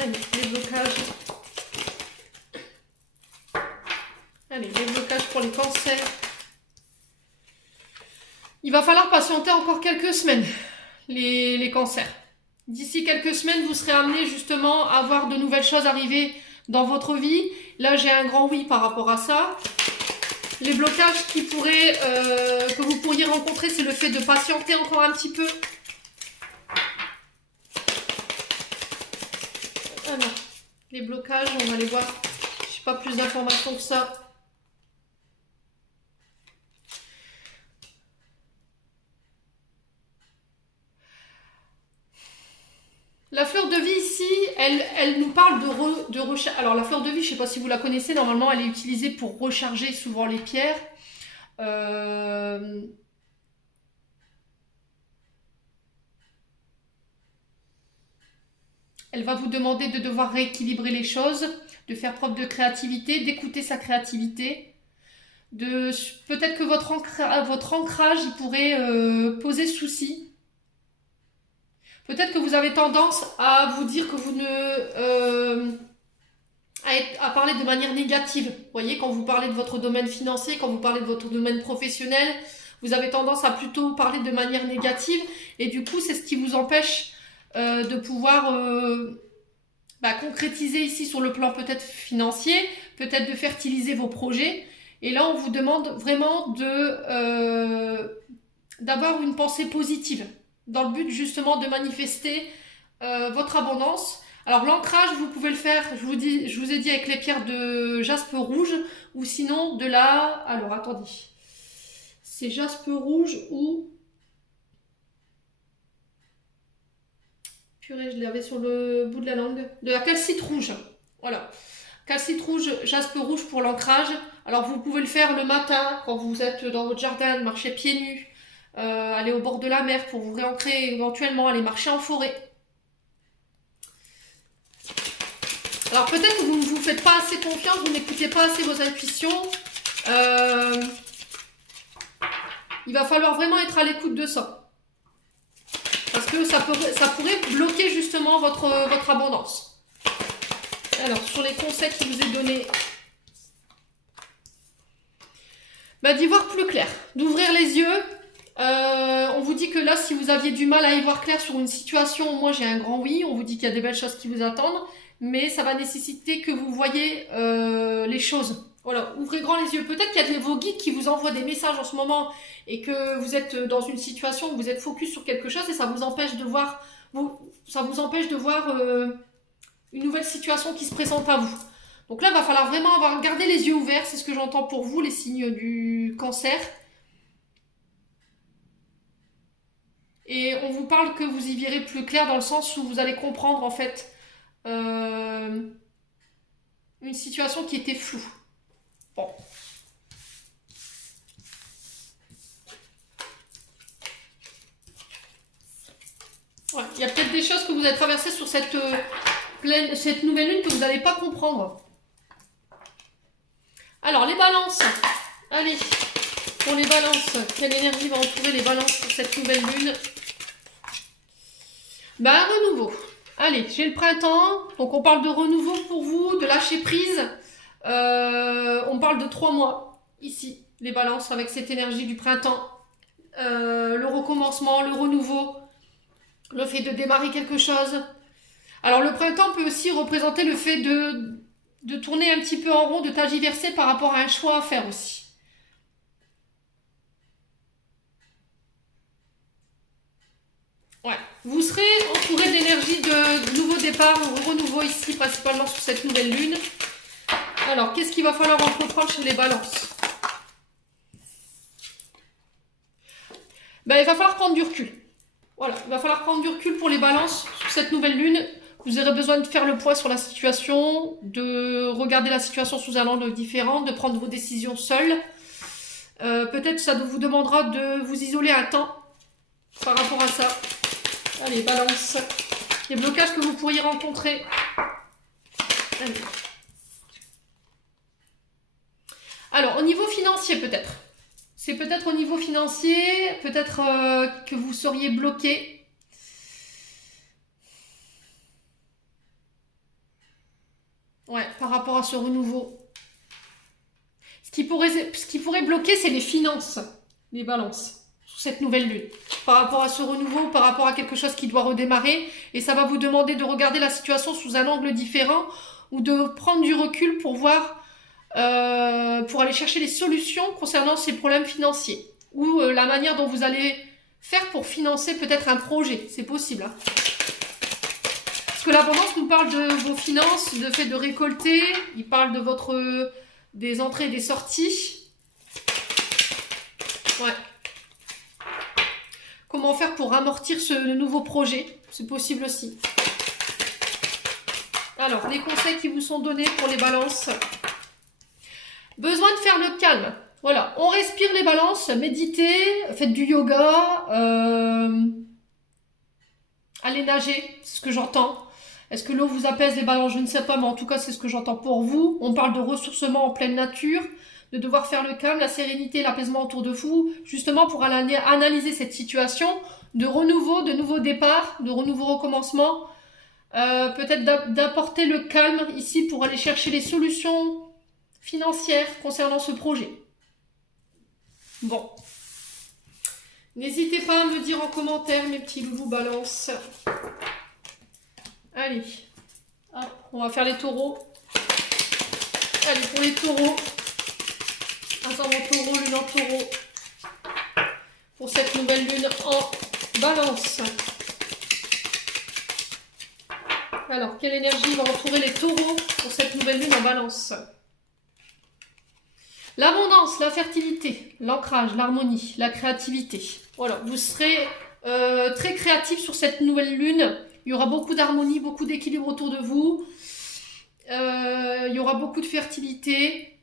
Allez, les blocages. Allez, les blocages pour les cancers. Il va falloir patienter encore quelques semaines, les cancers. D'ici quelques semaines, vous serez amené justement à voir de nouvelles choses arriver dans votre vie. Là, j'ai un grand oui par rapport à ça. Les blocages que vous pourriez rencontrer, c'est le fait de patienter encore un petit peu. Alors, les blocages, on va les voir. Je n'ai pas plus d'informations que ça. La fleur de vie ici, elle nous parle de recharge. Alors la fleur de vie, je ne sais pas si vous la connaissez, normalement elle est utilisée pour recharger souvent les pierres. Elle va vous demander de devoir rééquilibrer les choses, de faire preuve de créativité, d'écouter sa créativité. Peut-être que votre ancrage il pourrait poser souci. Peut-être que vous avez tendance à vous dire que vous ne... à parler de manière négative. Vous voyez, quand vous parlez de votre domaine financier, quand vous parlez de votre domaine professionnel, vous avez tendance à plutôt parler de manière négative. Et du coup, c'est ce qui vous empêche de pouvoir concrétiser ici sur le plan peut-être financier, peut-être de fertiliser vos projets. Et là, on vous demande vraiment d'avoir une pensée positive, dans le but justement de manifester votre abondance. Alors l'ancrage, vous pouvez le faire, je vous ai dit avec les pierres de jaspe rouge, ou sinon de la... Alors attendez, c'est jaspe rouge ou... Purée, je l'avais sur le bout de la langue. De la calcite rouge, voilà. Calcite rouge, jaspe rouge pour l'ancrage. Alors vous pouvez le faire le matin, quand vous êtes dans votre jardin, marcher pieds nus. Aller au bord de la mer pour vous réancrer éventuellement, aller marcher en forêt. Alors peut-être que vous ne vous faites pas assez confiance, vous n'écoutez pas assez vos intuitions. Il va falloir vraiment être à l'écoute de ça. Parce que ça pourrait bloquer justement votre abondance. Alors, sur les conseils qui vous est donné, d'y voir plus clair, d'ouvrir les yeux. On vous dit que là, si vous aviez du mal à y voir clair sur une situation, moi j'ai un grand oui, on vous dit qu'il y a des belles choses qui vous attendent, mais ça va nécessiter que vous voyez les choses. Voilà, ouvrez grand les yeux. Peut-être qu'il y a vos guides qui vous envoient des messages en ce moment et que vous êtes dans une situation où vous êtes focus sur quelque chose et ça vous empêche de voir, une nouvelle situation qui se présente à vous. Donc là, il va falloir vraiment garder les yeux ouverts, c'est ce que j'entends pour vous, les signes du cancer. Et on vous parle que vous y verrez plus clair dans le sens où vous allez comprendre en fait une situation qui était floue. Bon. Ouais, il y a peut-être des choses que vous avez traversées sur cette nouvelle lune que vous n'allez pas comprendre. Alors, les balances. Allez, pour les balances, quelle énergie va entourer les balances pour cette nouvelle lune? Un renouveau. Allez, j'ai le printemps. Donc, on parle de renouveau pour vous, de lâcher prise. On parle de 3 mois, ici, les balances, avec cette énergie du printemps. Le recommencement, le renouveau, le fait de démarrer quelque chose. Alors, le printemps peut aussi représenter le fait de tourner un petit peu en rond, de tergiverser par rapport à un choix à faire aussi. Ouais. Vous serez entouré d'énergie de nouveau départ ou renouveau ici, principalement sur cette nouvelle lune. Alors, qu'est-ce qu'il va falloir entreprendre chez les balances? Il va falloir prendre du recul. Voilà, il va falloir prendre du recul pour les balances sur cette nouvelle lune. Vous aurez besoin de faire le point sur la situation, de regarder la situation sous un angle différent, de prendre vos décisions seules. Peut-être ça vous demandera de vous isoler un temps par rapport à ça. Allez, balance. Les blocages que vous pourriez rencontrer. Allez. Alors, au niveau financier peut-être. C'est peut-être au niveau financier, peut-être que vous seriez bloqué. Ouais, par rapport à ce renouveau. Ce qui pourrait bloquer, c'est les finances, les balances, sur cette nouvelle lune. Par rapport à ce renouveau, par rapport à quelque chose qui doit redémarrer. Et ça va vous demander de regarder la situation sous un angle différent ou de prendre du recul pour voir, pour aller chercher les solutions concernant ces problèmes financiers. Ou la manière dont vous allez faire pour financer peut-être un projet. C'est possible, hein. Parce que l'abondance nous parle de vos finances, de fait de récolter. Il parle de des entrées et des sorties. Ouais. Comment faire pour amortir ce nouveau projet? C'est possible aussi. Alors, les conseils qui vous sont donnés pour les balances. Besoin de faire le calme. Voilà, on respire les balances, méditez, faites du yoga, allez nager, c'est ce que j'entends. Est-ce que l'eau vous apaise les balances? Je ne sais pas, mais en tout cas, c'est ce que j'entends pour vous. On parle de ressourcement en pleine nature, de devoir faire le calme, la sérénité, l'apaisement autour de vous, justement pour analyser cette situation de renouveau, de nouveau départ, de renouveau recommencement. Peut-être d'apporter le calme ici pour aller chercher les solutions financières concernant ce projet. Bon. N'hésitez pas à me dire en commentaire, mes petits loulous balances. Allez, hop, on va faire les taureaux. Allez, pour les taureaux, ascendant taureau, lune en taureau, pour cette nouvelle lune en balance. Alors, quelle énergie va entourer les taureaux pour cette nouvelle lune en balance? L'abondance, la fertilité, l'ancrage, l'harmonie, la créativité. Voilà, vous serez très créatif sur cette nouvelle lune. Il y aura beaucoup d'harmonie, beaucoup d'équilibre autour de vous. Il y aura beaucoup de fertilité.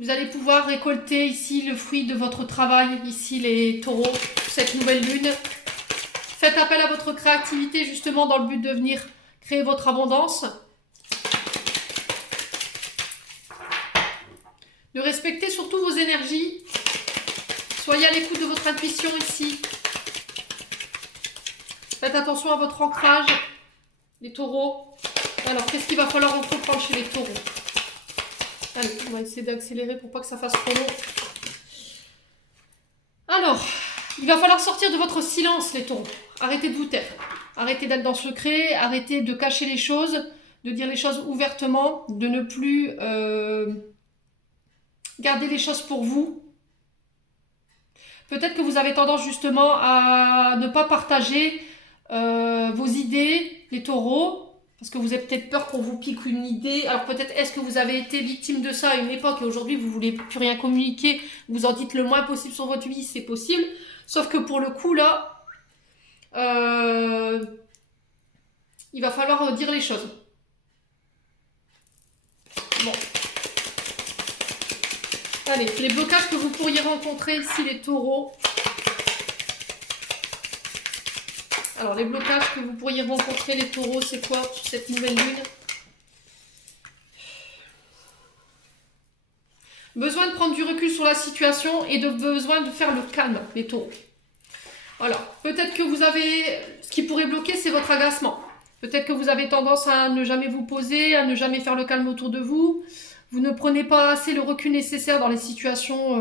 Vous allez pouvoir récolter ici le fruit de votre travail, ici les taureaux, cette nouvelle lune. Faites appel à votre créativité justement dans le but de venir créer votre abondance. de respecter surtout vos énergies. Soyez à l'écoute de votre intuition ici. Faites attention à votre ancrage, les taureaux. Alors, qu'est-ce qu'il va falloir entreprendre chez les taureaux? Allez, on va essayer d'accélérer pour pas que ça fasse trop long. Alors, il va falloir sortir de votre silence, les taureaux. Arrêtez de vous taire. Arrêtez d'être dans le secret. Arrêtez de cacher les choses, de dire les choses ouvertement, de ne plus garder les choses pour vous. Peut-être que vous avez tendance justement à ne pas partager vos idées, les taureaux, parce que vous avez peut-être peur qu'on vous pique une idée. Alors peut-être est-ce que vous avez été victime de ça à une époque et aujourd'hui vous ne voulez plus rien communiquer, vous en dites le moins possible sur votre vie, c'est possible. Sauf que pour le coup là, il va falloir dire les choses. Bon. Allez, les blocages que vous pourriez rencontrer ici, les taureaux. Alors, les blocages que vous pourriez rencontrer, les taureaux, c'est quoi sur cette nouvelle lune? Besoin de prendre du recul sur la situation et besoin de faire le calme, les taureaux. Alors, peut-être que vous avez... Ce qui pourrait bloquer, c'est votre agacement. Peut-être que vous avez tendance à ne jamais vous poser, à ne jamais faire le calme autour de vous. Vous ne prenez pas assez le recul nécessaire dans les situations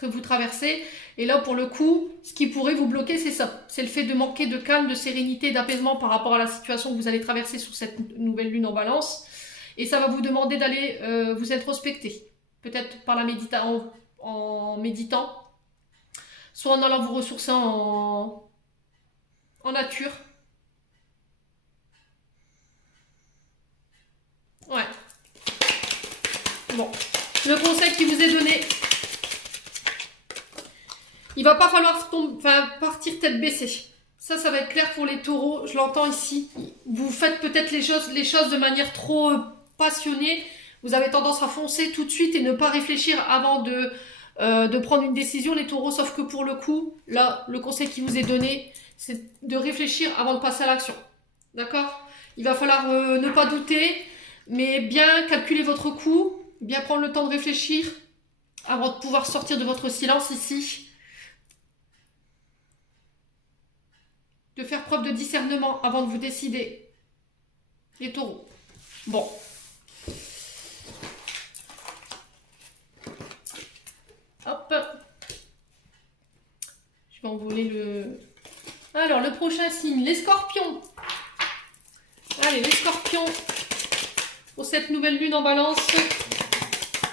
que vous traversez. Et là, pour le coup, ce qui pourrait vous bloquer, c'est ça. C'est le fait de manquer de calme, de sérénité, d'apaisement par rapport à la situation que vous allez traverser sur cette nouvelle lune en balance. Et ça va vous demander d'aller vous introspecter. Peut-être par la en méditant, soit en allant vous ressourcer en nature. Ouais. Bon. Le conseil qui vous est donné, il va pas falloir partir tête baissée. Ça va être clair pour les taureaux. Je l'entends ici. Vous faites peut-être les choses de manière trop passionnée. Vous avez tendance à foncer tout de suite et ne pas réfléchir avant de prendre une décision, les taureaux. Sauf que pour le coup, là, le conseil qui vous est donné, c'est de réfléchir avant de passer à l'action. D'accord? Il va falloir ne pas douter, mais bien calculer votre coup, bien prendre le temps de réfléchir avant de pouvoir sortir de votre silence ici. De faire preuve de discernement avant de vous décider. Les taureaux. Bon. Hop. Je vais envoler le... Alors, le prochain signe, les scorpions. Allez, les scorpions. Pour cette nouvelle lune en balance.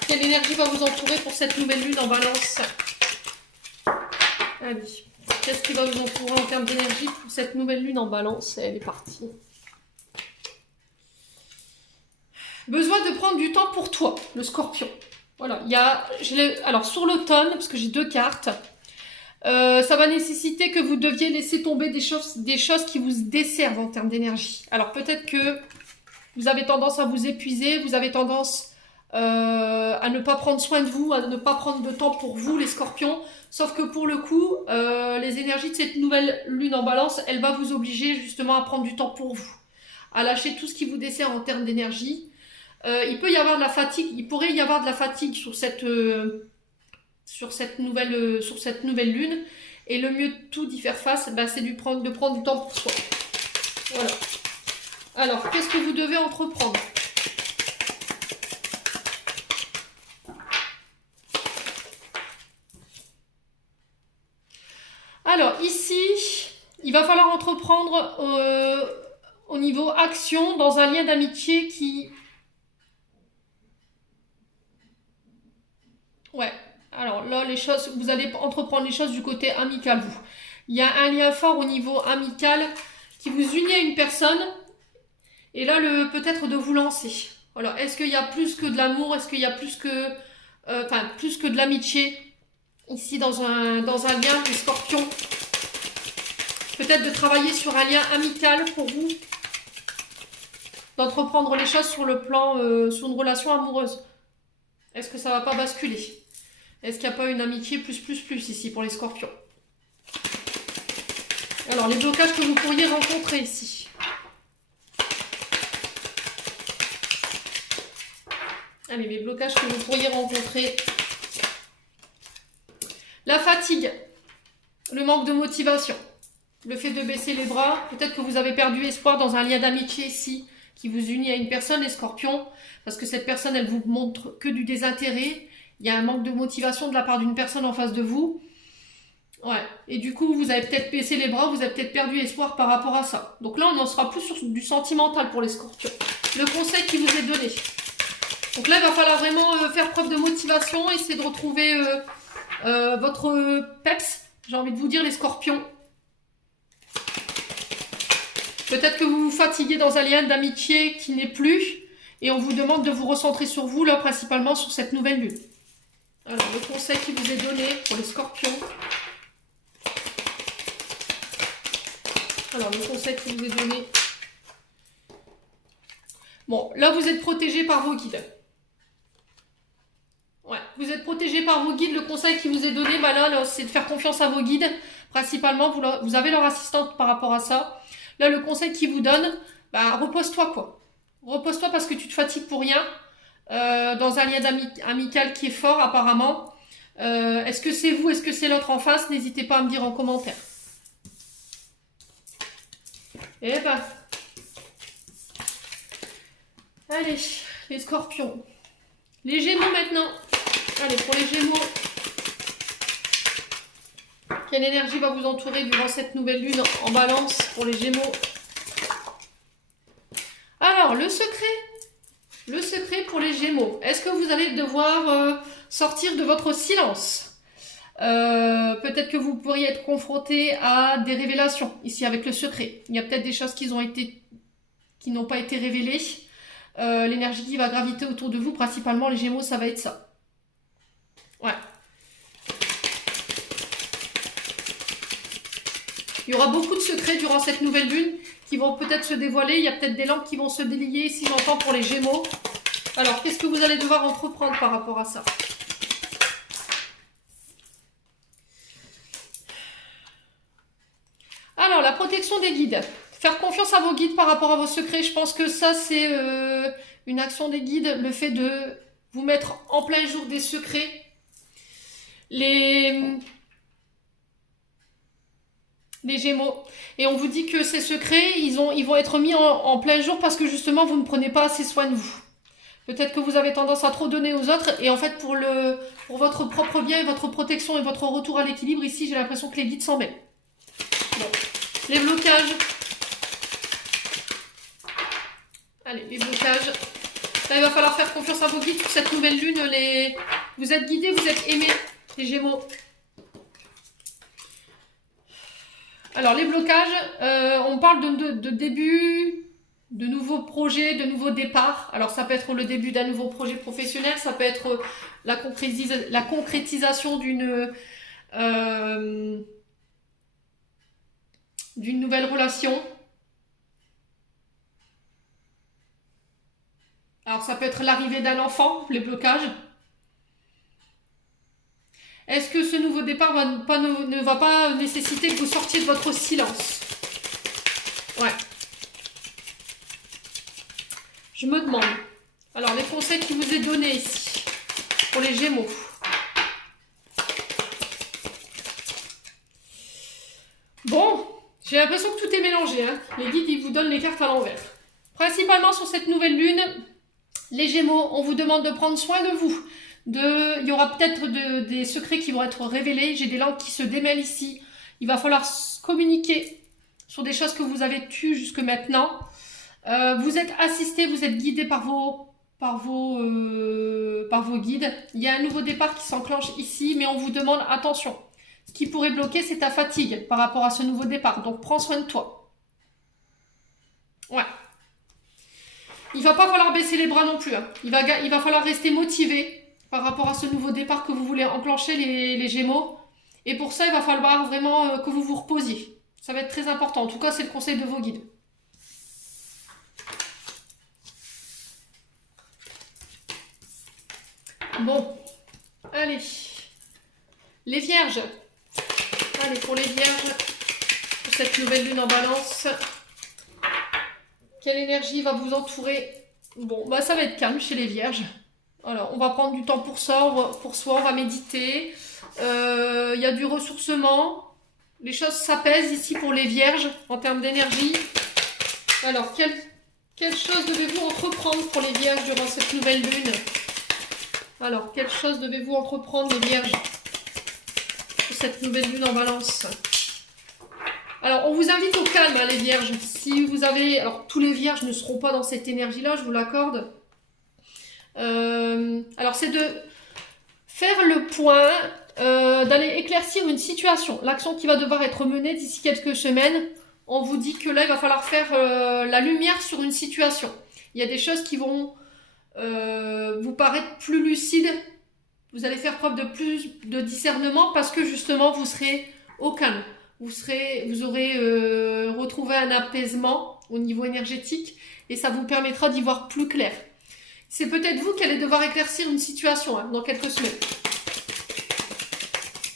Quelle énergie va vous entourer pour cette nouvelle lune en balance? Allez. Qu'est-ce qui va vous entourer en termes d'énergie pour cette nouvelle lune en balance? Elle est partie. Besoin de prendre du temps pour toi, le scorpion. Voilà, alors sur l'automne, parce que j'ai deux cartes, ça va nécessiter que vous deviez laisser tomber des choses qui vous desservent en termes d'énergie. Alors peut-être que vous avez tendance à vous épuiser, vous avez tendance à ne pas prendre soin de vous, à ne pas prendre de temps pour vous, les scorpions. Sauf que pour le coup, les énergies de cette nouvelle lune en balance, elle va vous obliger justement à prendre du temps pour vous, à lâcher tout ce qui vous dessert en termes d'énergie. Il peut y avoir de la fatigue, il pourrait y avoir de la fatigue sur cette nouvelle lune. Et le mieux de tout d'y faire face, c'est de prendre du temps pour soi. Voilà. Alors, qu'est-ce que vous devez entreprendre ? Alors ici, il va falloir entreprendre au niveau action dans un lien d'amitié qui... Ouais, alors là, vous allez entreprendre les choses du côté amical, vous. Il y a un lien fort au niveau amical qui vous unit à une personne. Et là, peut-être de vous lancer. Voilà. Est-ce qu'il y a plus que de l'amour? Est-ce qu'il y a plus que de l'amitié? Ici, dans un lien, les scorpions. Peut-être de travailler sur un lien amical pour vous. D'entreprendre les choses sur le plan, sur une relation amoureuse. Est-ce que ça va pas basculer? Est-ce qu'il n'y a pas une amitié plus ici pour les scorpions? Alors, les blocages que vous pourriez rencontrer ici. Allez, les blocages que vous pourriez rencontrer. La fatigue, le manque de motivation, le fait de baisser les bras. Peut-être que vous avez perdu espoir dans un lien d'amitié ici qui vous unit à une personne, les scorpions, parce que cette personne, elle vous montre que du désintérêt. Il y a un manque de motivation de la part d'une personne en face de vous. Ouais, et du coup, vous avez peut-être baissé les bras, vous avez peut-être perdu espoir par rapport à ça. Donc là, on en sera plus sur du sentimental pour les scorpions. Le conseil qui vous est donné. Donc là, il va falloir vraiment faire preuve de motivation, essayer de retrouver votre peps. J'ai envie de vous dire, les scorpions. Peut-être que vous vous fatiguez dans un lien d'amitié qui n'est plus, et on vous demande de vous recentrer sur vous, là, principalement sur cette nouvelle lune. Alors, le conseil qui vous est donné pour les scorpions. Alors, le conseil qui vous est donné. Bon, là, vous êtes protégé par vos guides. Ouais, vous êtes protégé par vos guides. Le conseil qui vous est donné, bah là c'est de faire confiance à vos guides. Principalement, vous avez leur assistante par rapport à ça. Là, le conseil qu'ils vous donne, bah, repose-toi, quoi. Repose-toi parce que tu te fatigues pour rien. Dans un lien amical qui est fort, apparemment. Est-ce que c'est vous, est-ce que c'est l'autre en face? N'hésitez pas à me dire en commentaire. Eh ben. Allez, les scorpions. Les gémeaux maintenant. Allez, pour les gémeaux. Quelle énergie va vous entourer durant cette nouvelle lune en balance pour les gémeaux? Alors, le secret. Le secret pour les gémeaux. Est-ce que vous allez devoir sortir de votre silence? Peut-être que vous pourriez être confronté à des révélations ici avec le secret. Il y a peut-être des choses qui n'ont pas été révélées. L'énergie qui va graviter autour de vous, principalement les gémeaux, ça va être ça. Ouais. Il y aura beaucoup de secrets durant cette nouvelle lune qui vont peut-être se dévoiler. Il y a peut-être des lampes qui vont se délier, si j'entends, pour les gémeaux. Alors, qu'est-ce que vous allez devoir entreprendre par rapport à ça? Alors, la protection des guides. Faire confiance à vos guides par rapport à vos secrets. Je pense que ça, c'est une action des guides. Le fait de vous mettre en plein jour des secrets. Les gémeaux. Et on vous dit que ces secrets, ils vont être mis en plein jour parce que justement, vous ne prenez pas assez soin de vous. Peut-être que vous avez tendance à trop donner aux autres. Et en fait, pour votre propre bien et votre protection et votre retour à l'équilibre, ici, j'ai l'impression que les guides s'en mêlent. Bon. Les blocages. Allez, les blocages. Là, il va falloir faire confiance à vos guides sur cette nouvelle lune. Vous êtes guidés, vous êtes aimés, les gémeaux. Alors, les blocages, on parle de début, de nouveaux projets, de nouveaux départs. Alors, ça peut être le début d'un nouveau projet professionnel, ça peut être la concrétisation d'une nouvelle relation. Alors, ça peut être l'arrivée d'un enfant, les blocages. Est-ce que ce nouveau départ ne va pas nécessiter que vous sortiez de votre silence? Ouais. Je me demande. Alors, les conseils qui vous est donné ici, pour les gémeaux. Bon, j'ai l'impression que tout est mélangé. Hein. Les guides, ils vous donnent les cartes à l'envers. Principalement sur cette nouvelle lune, les gémeaux, on vous demande de prendre soin de vous. Il y aura peut-être des secrets qui vont être révélés. J'ai des langues qui se démêlent ici. Il va falloir communiquer sur des choses que vous avez tues jusque maintenant. Vous êtes assisté, vous êtes guidé par vos guides. Il y a un nouveau départ qui s'enclenche ici, mais on vous demande attention. Ce qui pourrait bloquer, c'est ta fatigue par rapport à ce nouveau départ. Donc, prends soin de toi. Ouais. Il va pas falloir baisser les bras non plus. Hein. Il va falloir rester motivé par rapport à ce nouveau départ que vous voulez enclencher, les gémeaux. Et pour ça, il va falloir vraiment que vous vous reposiez. Ça va être très important. En tout cas, c'est le conseil de vos guides. Bon. Allez. Les vierges. Allez, pour les vierges, pour cette nouvelle lune en balance. Quelle énergie va vous entourer? Bon, bah ça va être calme chez les vierges. Alors, on va prendre du temps pour ça, pour soi, on va méditer. Il y a du ressourcement. Les choses s'apaisent ici pour les vierges en termes d'énergie. Alors, quelle chose devez-vous entreprendre pour les vierges durant cette nouvelle lune? Alors, quelle chose devez-vous entreprendre les vierges pour cette nouvelle lune en balance? Alors, on vous invite au calme, hein, les vierges. Si vous avez... Alors, tous les vierges ne seront pas dans cette énergie-là, je vous l'accorde. Alors, c'est de faire le point, d'aller éclaircir une situation. L'action qui va devoir être menée d'ici quelques semaines. On vous dit que là, il va falloir faire la lumière sur une situation. Il y a des choses qui vont vous paraître plus lucides. Vous allez faire preuve de plus de discernement parce que justement, vous serez au calme. Vous aurez retrouvé un apaisement au niveau énergétique et ça vous permettra d'y voir plus clair. C'est peut-être vous qui allez devoir éclaircir une situation dans quelques semaines.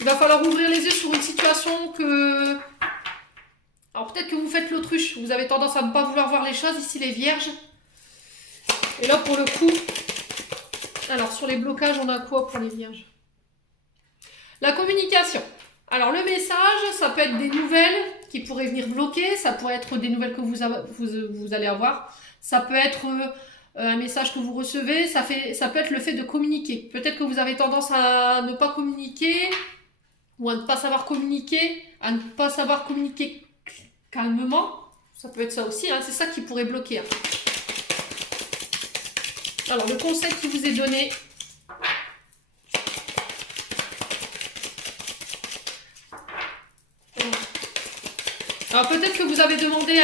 Il va falloir ouvrir les yeux sur une situation que... Alors peut-être que vous faites l'autruche, vous avez tendance à ne pas vouloir voir les choses, ici les vierges. Et là pour le coup, alors sur les blocages, on a quoi pour les vierges? La communication. Alors le message, ça peut être des nouvelles qui pourraient venir bloquer, ça pourrait être des nouvelles que vous allez avoir, ça peut être un message que vous recevez, ça peut être le fait de communiquer. Peut-être que vous avez tendance à ne pas communiquer, ou à ne pas savoir communiquer, calmement, ça peut être ça aussi, c'est ça qui pourrait bloquer. Alors, le conseil qui vous est donné, alors peut-être que vous avez demandé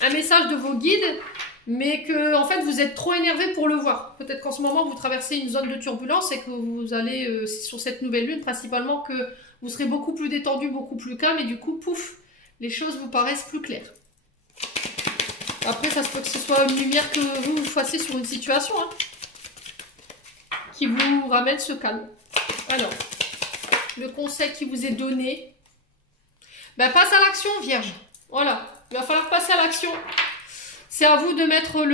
un message de vos guides, mais que en fait vous êtes trop énervé pour le voir. Peut-être qu'en ce moment vous traversez une zone de turbulence et que vous allez, sur cette nouvelle lune principalement, que vous serez beaucoup plus détendu, beaucoup plus calme et du coup, pouf, les choses vous paraissent plus claires. Après, ça se peut que ce soit une lumière que vous fassiez sur une situation qui vous ramène ce calme. Alors, le conseil qui vous est donné, passe à l'action, Vierge. Voilà, il va falloir passer à l'action. C'est à vous de mettre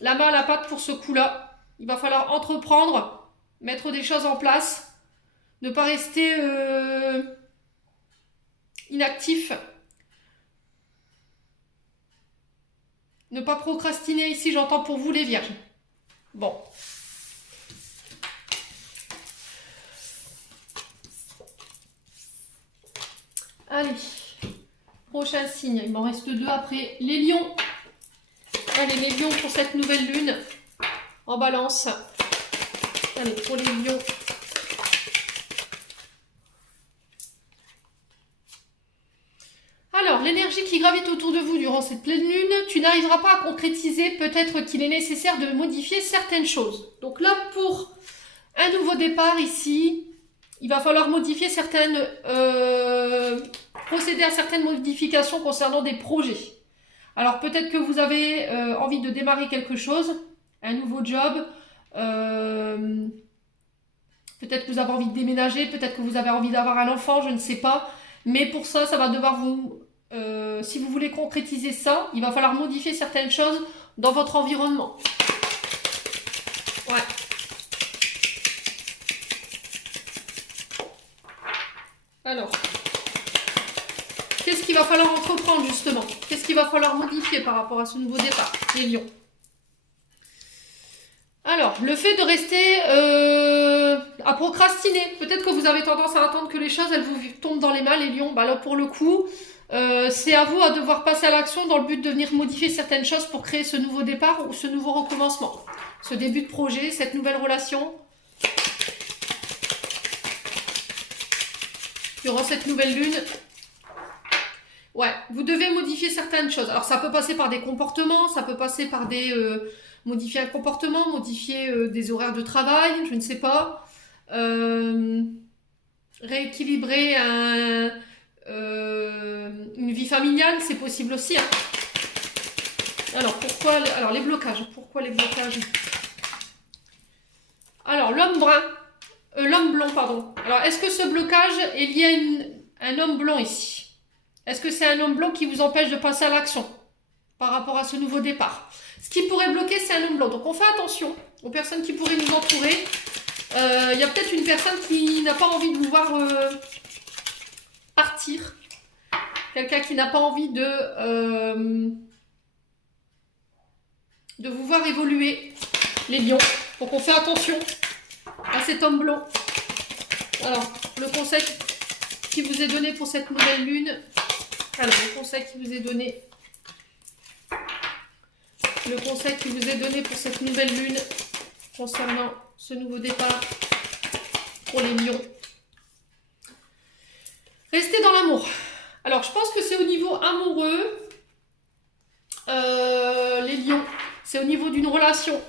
la main à la pâte pour ce coup-là. Il va falloir entreprendre, mettre des choses en place, ne pas rester inactif. Ne pas procrastiner ici, j'entends pour vous les vierges. Bon. Allez. Prochain signe. Il m'en reste 2 après. Les lions. Allez, les lions pour cette nouvelle lune. En balance. Allez, pour les lions. Alors, l'énergie qui gravite autour de vous durant cette pleine lune, tu n'arriveras pas à concrétiser, peut-être qu'il est nécessaire de modifier certaines choses. Donc là, pour un nouveau départ ici, il va falloir modifier procéder à certaines modifications concernant des projets. Alors peut-être que vous avez envie de démarrer quelque chose, un nouveau job, peut-être que vous avez envie de déménager, peut-être que vous avez envie d'avoir un enfant, je ne sais pas. Mais pour ça, ça va devoir si vous voulez concrétiser ça, il va falloir modifier certaines choses dans votre environnement. Ouais. Alors, qu'est-ce qu'il va falloir entreprendre justement? Qu'est-ce qu'il va falloir modifier par rapport à ce nouveau départ, les lions? Alors, le fait de rester à procrastiner. Peut-être que vous avez tendance à attendre que les choses elles vous tombent dans les mains, les lions. Là, pour le coup, c'est à vous à devoir passer à l'action dans le but de venir modifier certaines choses pour créer ce nouveau départ ou ce nouveau recommencement. Ce début de projet, cette nouvelle relation. Durant cette nouvelle lune. Ouais, vous devez modifier certaines choses. Alors, ça peut passer par des comportements, ça peut passer par des... modifier un comportement, modifier des horaires de travail, je ne sais pas. Rééquilibrer une vie familiale, c'est possible aussi. Alors, les blocages. Pourquoi les blocages? Alors, l'homme blanc, pardon. Alors, est-ce que ce blocage est lié à un homme blanc ici? Est-ce que c'est un homme blanc qui vous empêche de passer à l'action? par rapport à ce nouveau départ. Ce qui pourrait bloquer, c'est un homme blanc. Donc on fait attention aux personnes qui pourraient nous entourer. Il y a peut-être une personne qui n'a pas envie de vous voir partir. Quelqu'un qui n'a pas envie de vous voir évoluer, les lions. Donc on fait attention à cet homme blanc. Alors, le conseil qui vous est donné pour cette nouvelle lune. Alors, le conseil qui vous est donné. Le conseil qui vous est donné pour cette nouvelle lune concernant ce nouveau départ pour les lions. Restez dans l'amour. Alors, je pense que c'est au niveau amoureux, les lions. C'est au niveau d'une relation.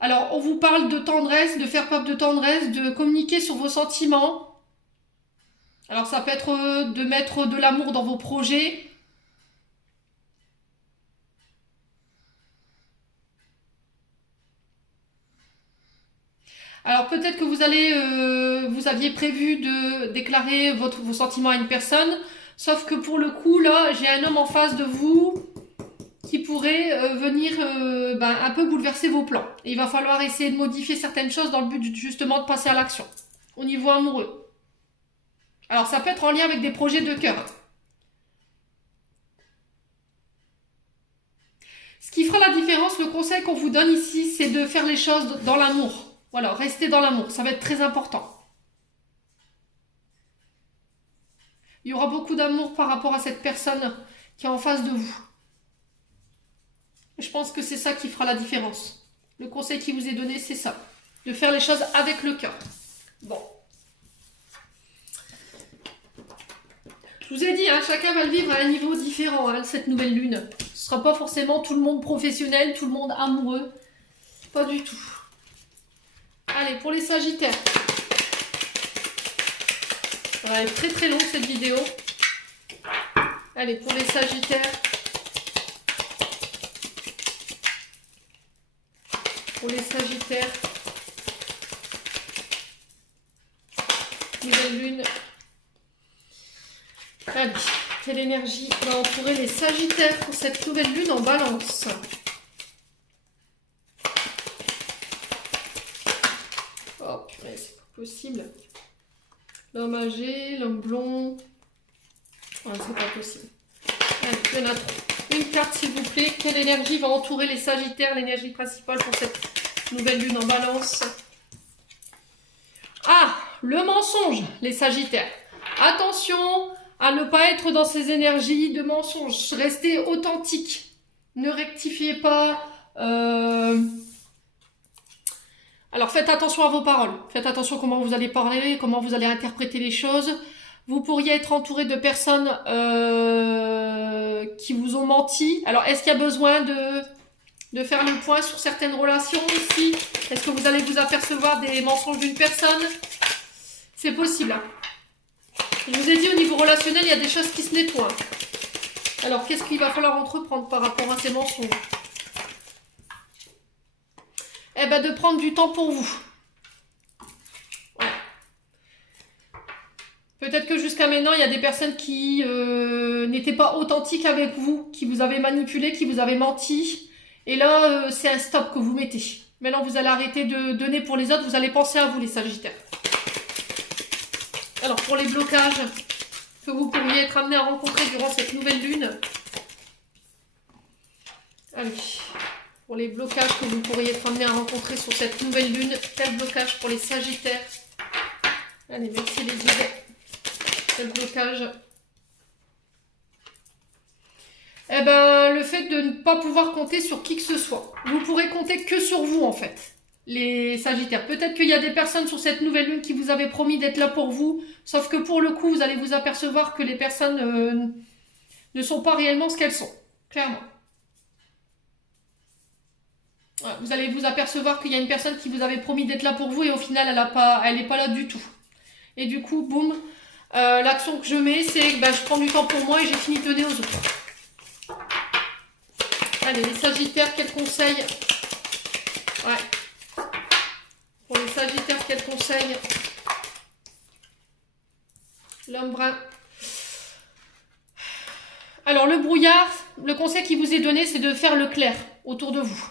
Alors, on vous parle de tendresse, de faire preuve de tendresse, de communiquer sur vos sentiments. Alors, ça peut être de mettre de l'amour dans vos projets. Alors, peut-être que vous aviez prévu de déclarer vos sentiments à une personne, sauf que pour le coup, là, j'ai un homme en face de vous qui pourrait venir un peu bouleverser vos plans. Et il va falloir essayer de modifier certaines choses dans le but justement de passer à l'action, au niveau amoureux. Alors ça peut être en lien avec des projets de cœur. Ce qui fera la différence, le conseil qu'on vous donne ici, c'est de faire les choses dans l'amour. Voilà, restez dans l'amour, ça va être très important. Il y aura beaucoup d'amour par rapport à cette personne qui est en face de vous. Je pense que c'est ça qui fera la différence. Le conseil qui vous est donné, c'est ça. De faire les choses avec le cœur. Bon. Je vous ai dit, hein, chacun va le vivre à un niveau différent, hein, cette nouvelle lune. Ce ne sera pas forcément tout le monde professionnel, tout le monde amoureux. Pas du tout. Allez, pour les sagittaires. Ça va être très très long cette vidéo. Allez, pour les sagittaires. Pour les sagittaires. Nouvelle lune. Allez, quelle énergie va entourer les sagittaires pour cette nouvelle lune en balance? Oh purée, c'est pas possible. L'homme âgé, l'homme blond. Oh, c'est pas possible. Allez, il y en a trop. Une carte s'il vous plaît. Quelle énergie va entourer les sagittaires? L'énergie principale pour cette nouvelle lune en balance. Ah, le mensonge, les sagittaires. Attention à ne pas être dans ces énergies de mensonge. Restez authentique. Ne rectifiez pas. Alors faites attention à vos paroles. Faites attention à comment vous allez parler, comment vous allez interpréter les choses. Vous pourriez être entouré de personnes qui vous ont menti. Alors est-ce qu'il y a besoin de faire le point sur certaines relations ici? Est-ce que vous allez vous apercevoir des mensonges d'une personne? C'est possible. Hein. Je vous ai dit, au niveau relationnel, il y a des choses qui se nettoient. Alors, qu'est-ce qu'il va falloir entreprendre par rapport à ces mensonges? Eh bien, de prendre du temps pour vous. Ouais. Peut-être que jusqu'à maintenant, il y a des personnes qui n'étaient pas authentiques avec vous, qui vous avaient manipulé, qui vous avaient menti. Et là, c'est un stop que vous mettez. Maintenant, vous allez arrêter de donner pour les autres, vous allez penser à vous, les sagittaires. Alors, pour les blocages que vous pourriez être amenés à rencontrer durant cette nouvelle lune. Allez, pour les blocages que vous pourriez être amenés à rencontrer sur cette nouvelle lune. Quel blocage pour les sagittaires? Allez, merci les guides. Quel blocage? Eh ben, le fait de ne pas pouvoir compter sur qui que ce soit. Vous pourrez compter que sur vous, en fait. Les sagittaires. Peut-être qu'il y a des personnes sur cette nouvelle lune qui vous avaient promis d'être là pour vous, sauf que pour le coup, vous allez vous apercevoir que les personnes ne sont pas réellement ce qu'elles sont, clairement. Ouais, vous allez vous apercevoir qu'il y a une personne qui vous avait promis d'être là pour vous et au final, elle n'est pas là du tout. Et du coup, boum, l'action que je mets, c'est que je prends du temps pour moi et j'ai fini de donner aux autres. Allez, les sagittaires, quel conseil? Ouais. Pour les sagittaires, quel conseil? L'homme brun. Alors, le brouillard, le conseil qui vous est donné, c'est de faire le clair autour de vous,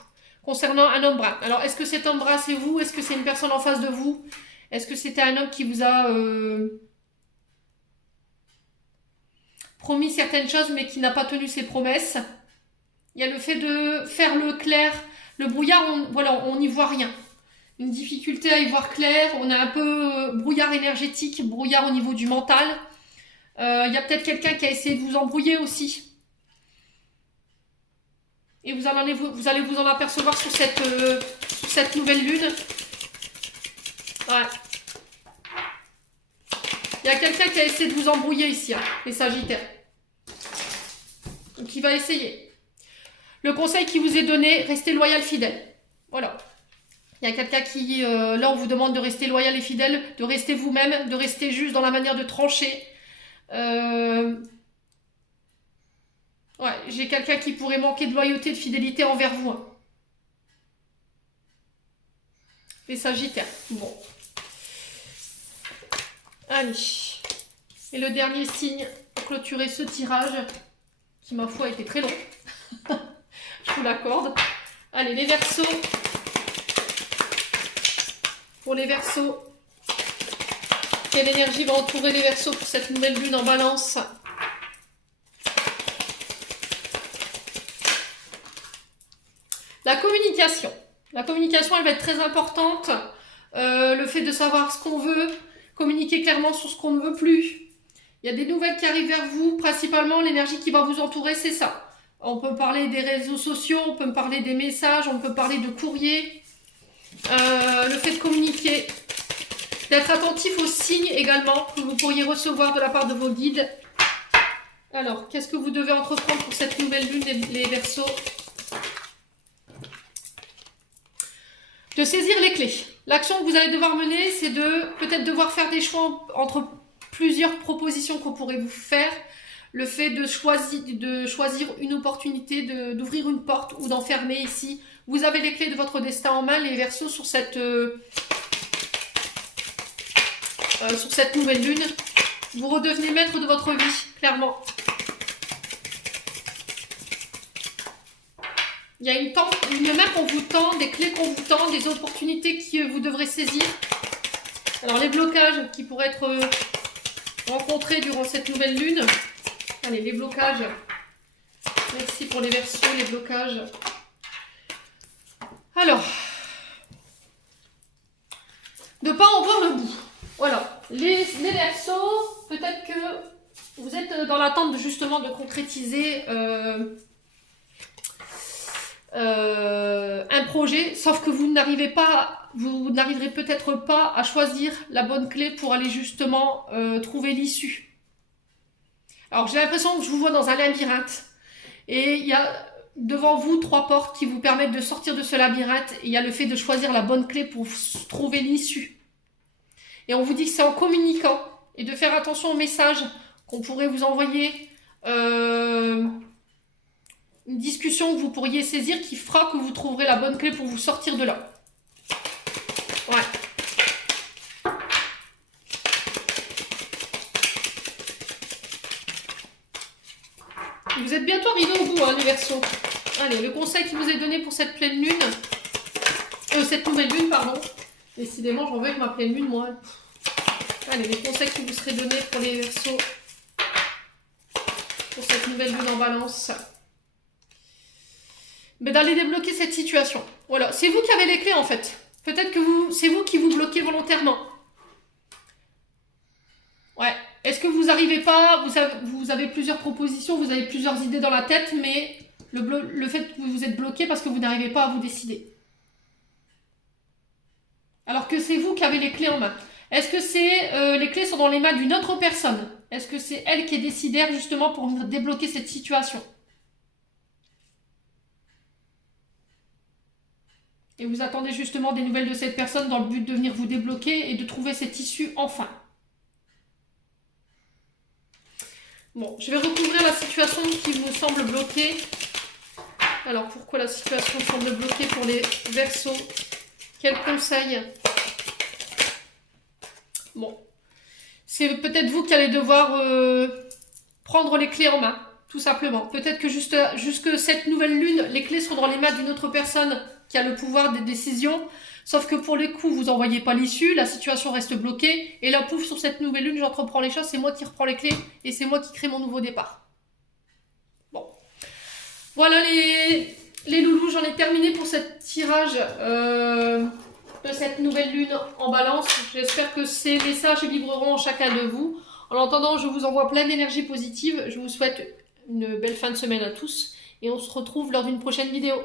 concernant un homme brun. Alors, est-ce que cet homme brun, c'est vous? Est-ce que c'est une personne en face de vous? Est-ce que c'était un homme qui vous a promis certaines choses, mais qui n'a pas tenu ses promesses? Il y a le fait de faire le clair. Le brouillard, voilà, on n'y voit rien. Une difficulté à y voir clair. On a un peu brouillard énergétique, brouillard au niveau du mental. Il y a peut-être quelqu'un qui a essayé de vous embrouiller aussi. Et vous allez vous en apercevoir sur cette nouvelle lune. Ouais. Il y a quelqu'un qui a essayé de vous embrouiller ici, hein, les Sagittaires. Donc il va essayer. Le conseil qui vous est donné, restez loyal, fidèle. Voilà. Il y a quelqu'un qui, là on vous demande de rester loyal et fidèle, de rester vous-même, de rester juste dans la manière de trancher. Ouais, j'ai quelqu'un qui pourrait manquer de loyauté, de fidélité envers vous. Hein. Les Sagittaires. Bon. Allez. Et le dernier signe pour clôturer ce tirage, qui ma foi a été très long. Je vous l'accorde. Allez, les Verseaux. Pour les Verseaux. Quelle énergie va entourer les Verseaux pour cette nouvelle lune en Balance? La communication. La communication, elle va être très importante. Le fait de savoir ce qu'on veut, communiquer clairement sur ce qu'on ne veut plus. Il y a des nouvelles qui arrivent vers vous. Principalement, l'énergie qui va vous entourer, c'est ça. On peut parler des réseaux sociaux, on peut parler des messages, on peut parler de courrier. Le fait de communiquer. D'être attentif aux signes également que vous pourriez recevoir de la part de vos guides. Alors, qu'est-ce que vous devez entreprendre pour cette nouvelle lune, les Verseaux? De saisir les clés. L'action que vous allez devoir mener, c'est de peut-être devoir faire des choix entre plusieurs propositions qu'on pourrait vous faire. Le fait de choisir une opportunité, d'ouvrir une porte ou d'en fermer ici. Vous avez les clés de votre destin en main, les Verseaux, sur cette nouvelle lune. Vous redevenez maître de votre vie, clairement. Il y a une main qu'on vous tend, des clés qu'on vous tend, des opportunités que vous devrez saisir. Alors, les blocages qui pourraient être rencontrés durant cette nouvelle lune. Allez, les blocages. Merci pour les Verseaux, les blocages. Alors, de ne pas en voir le bout. Voilà, les Verseaux, peut-être que vous êtes dans l'attente justement de concrétiser un projet, sauf que vous n'arriverez peut-être pas à choisir la bonne clé pour aller justement trouver l'issue. Alors j'ai l'impression que je vous vois dans un labyrinthe et il y a devant vous 3 portes qui vous permettent de sortir de ce labyrinthe et il y a le fait de choisir la bonne clé pour trouver l'issue. Et on vous dit que c'est en communiquant et de faire attention aux messages qu'on pourrait vous envoyer, une discussion que vous pourriez saisir qui fera que vous trouverez la bonne clé pour vous sortir de là. Ouais. Vous êtes bientôt arrivés au bout, hein, les Verseaux. Allez, le conseil qui vous est donné pour cette pleine lune, cette nouvelle lune, pardon. Décidément, j'en veux avec ma pleine lune, moi. Allez, les conseils qui vous seraient donnés pour les Verseaux, pour cette nouvelle lune en Balance. Mais d'aller débloquer cette situation. Voilà, c'est vous qui avez les clés en fait. Peut-être que c'est vous qui vous bloquez volontairement. Ouais. Est-ce que vous n'arrivez pas, vous avez plusieurs propositions, vous avez plusieurs idées dans la tête, mais le fait que vous êtes bloqué parce que vous n'arrivez pas à vous décider. Alors que c'est vous qui avez les clés en main. Est-ce que les clés sont dans les mains d'une autre personne? Est-ce que c'est elle qui est décidaire justement pour venir débloquer cette situation? Et vous attendez justement des nouvelles de cette personne dans le but de venir vous débloquer et de trouver cette issue enfin. Bon, je vais recouvrir la situation qui vous semble bloquée. Alors, pourquoi la situation semble bloquée pour les Verseaux? Quel conseil? Bon, c'est peut-être vous qui allez devoir prendre les clés en main. tout simplement. Peut-être que jusque cette nouvelle lune, les clés seront dans les mains d'une autre personne qui a le pouvoir des décisions. Sauf que pour les coups, vous n'en voyez pas l'issue, la situation reste bloquée. Et là, pouf, sur cette nouvelle lune, j'entreprends les choses, c'est moi qui reprends les clés et c'est moi qui crée mon nouveau départ. Bon. Voilà les loulous, j'en ai terminé pour ce tirage de cette nouvelle lune en balance. J'espère que ces messages vibreront en chacun de vous. En attendant, je vous envoie plein d'énergie positive. Je vous souhaite une belle fin de semaine à tous et on se retrouve lors d'une prochaine vidéo.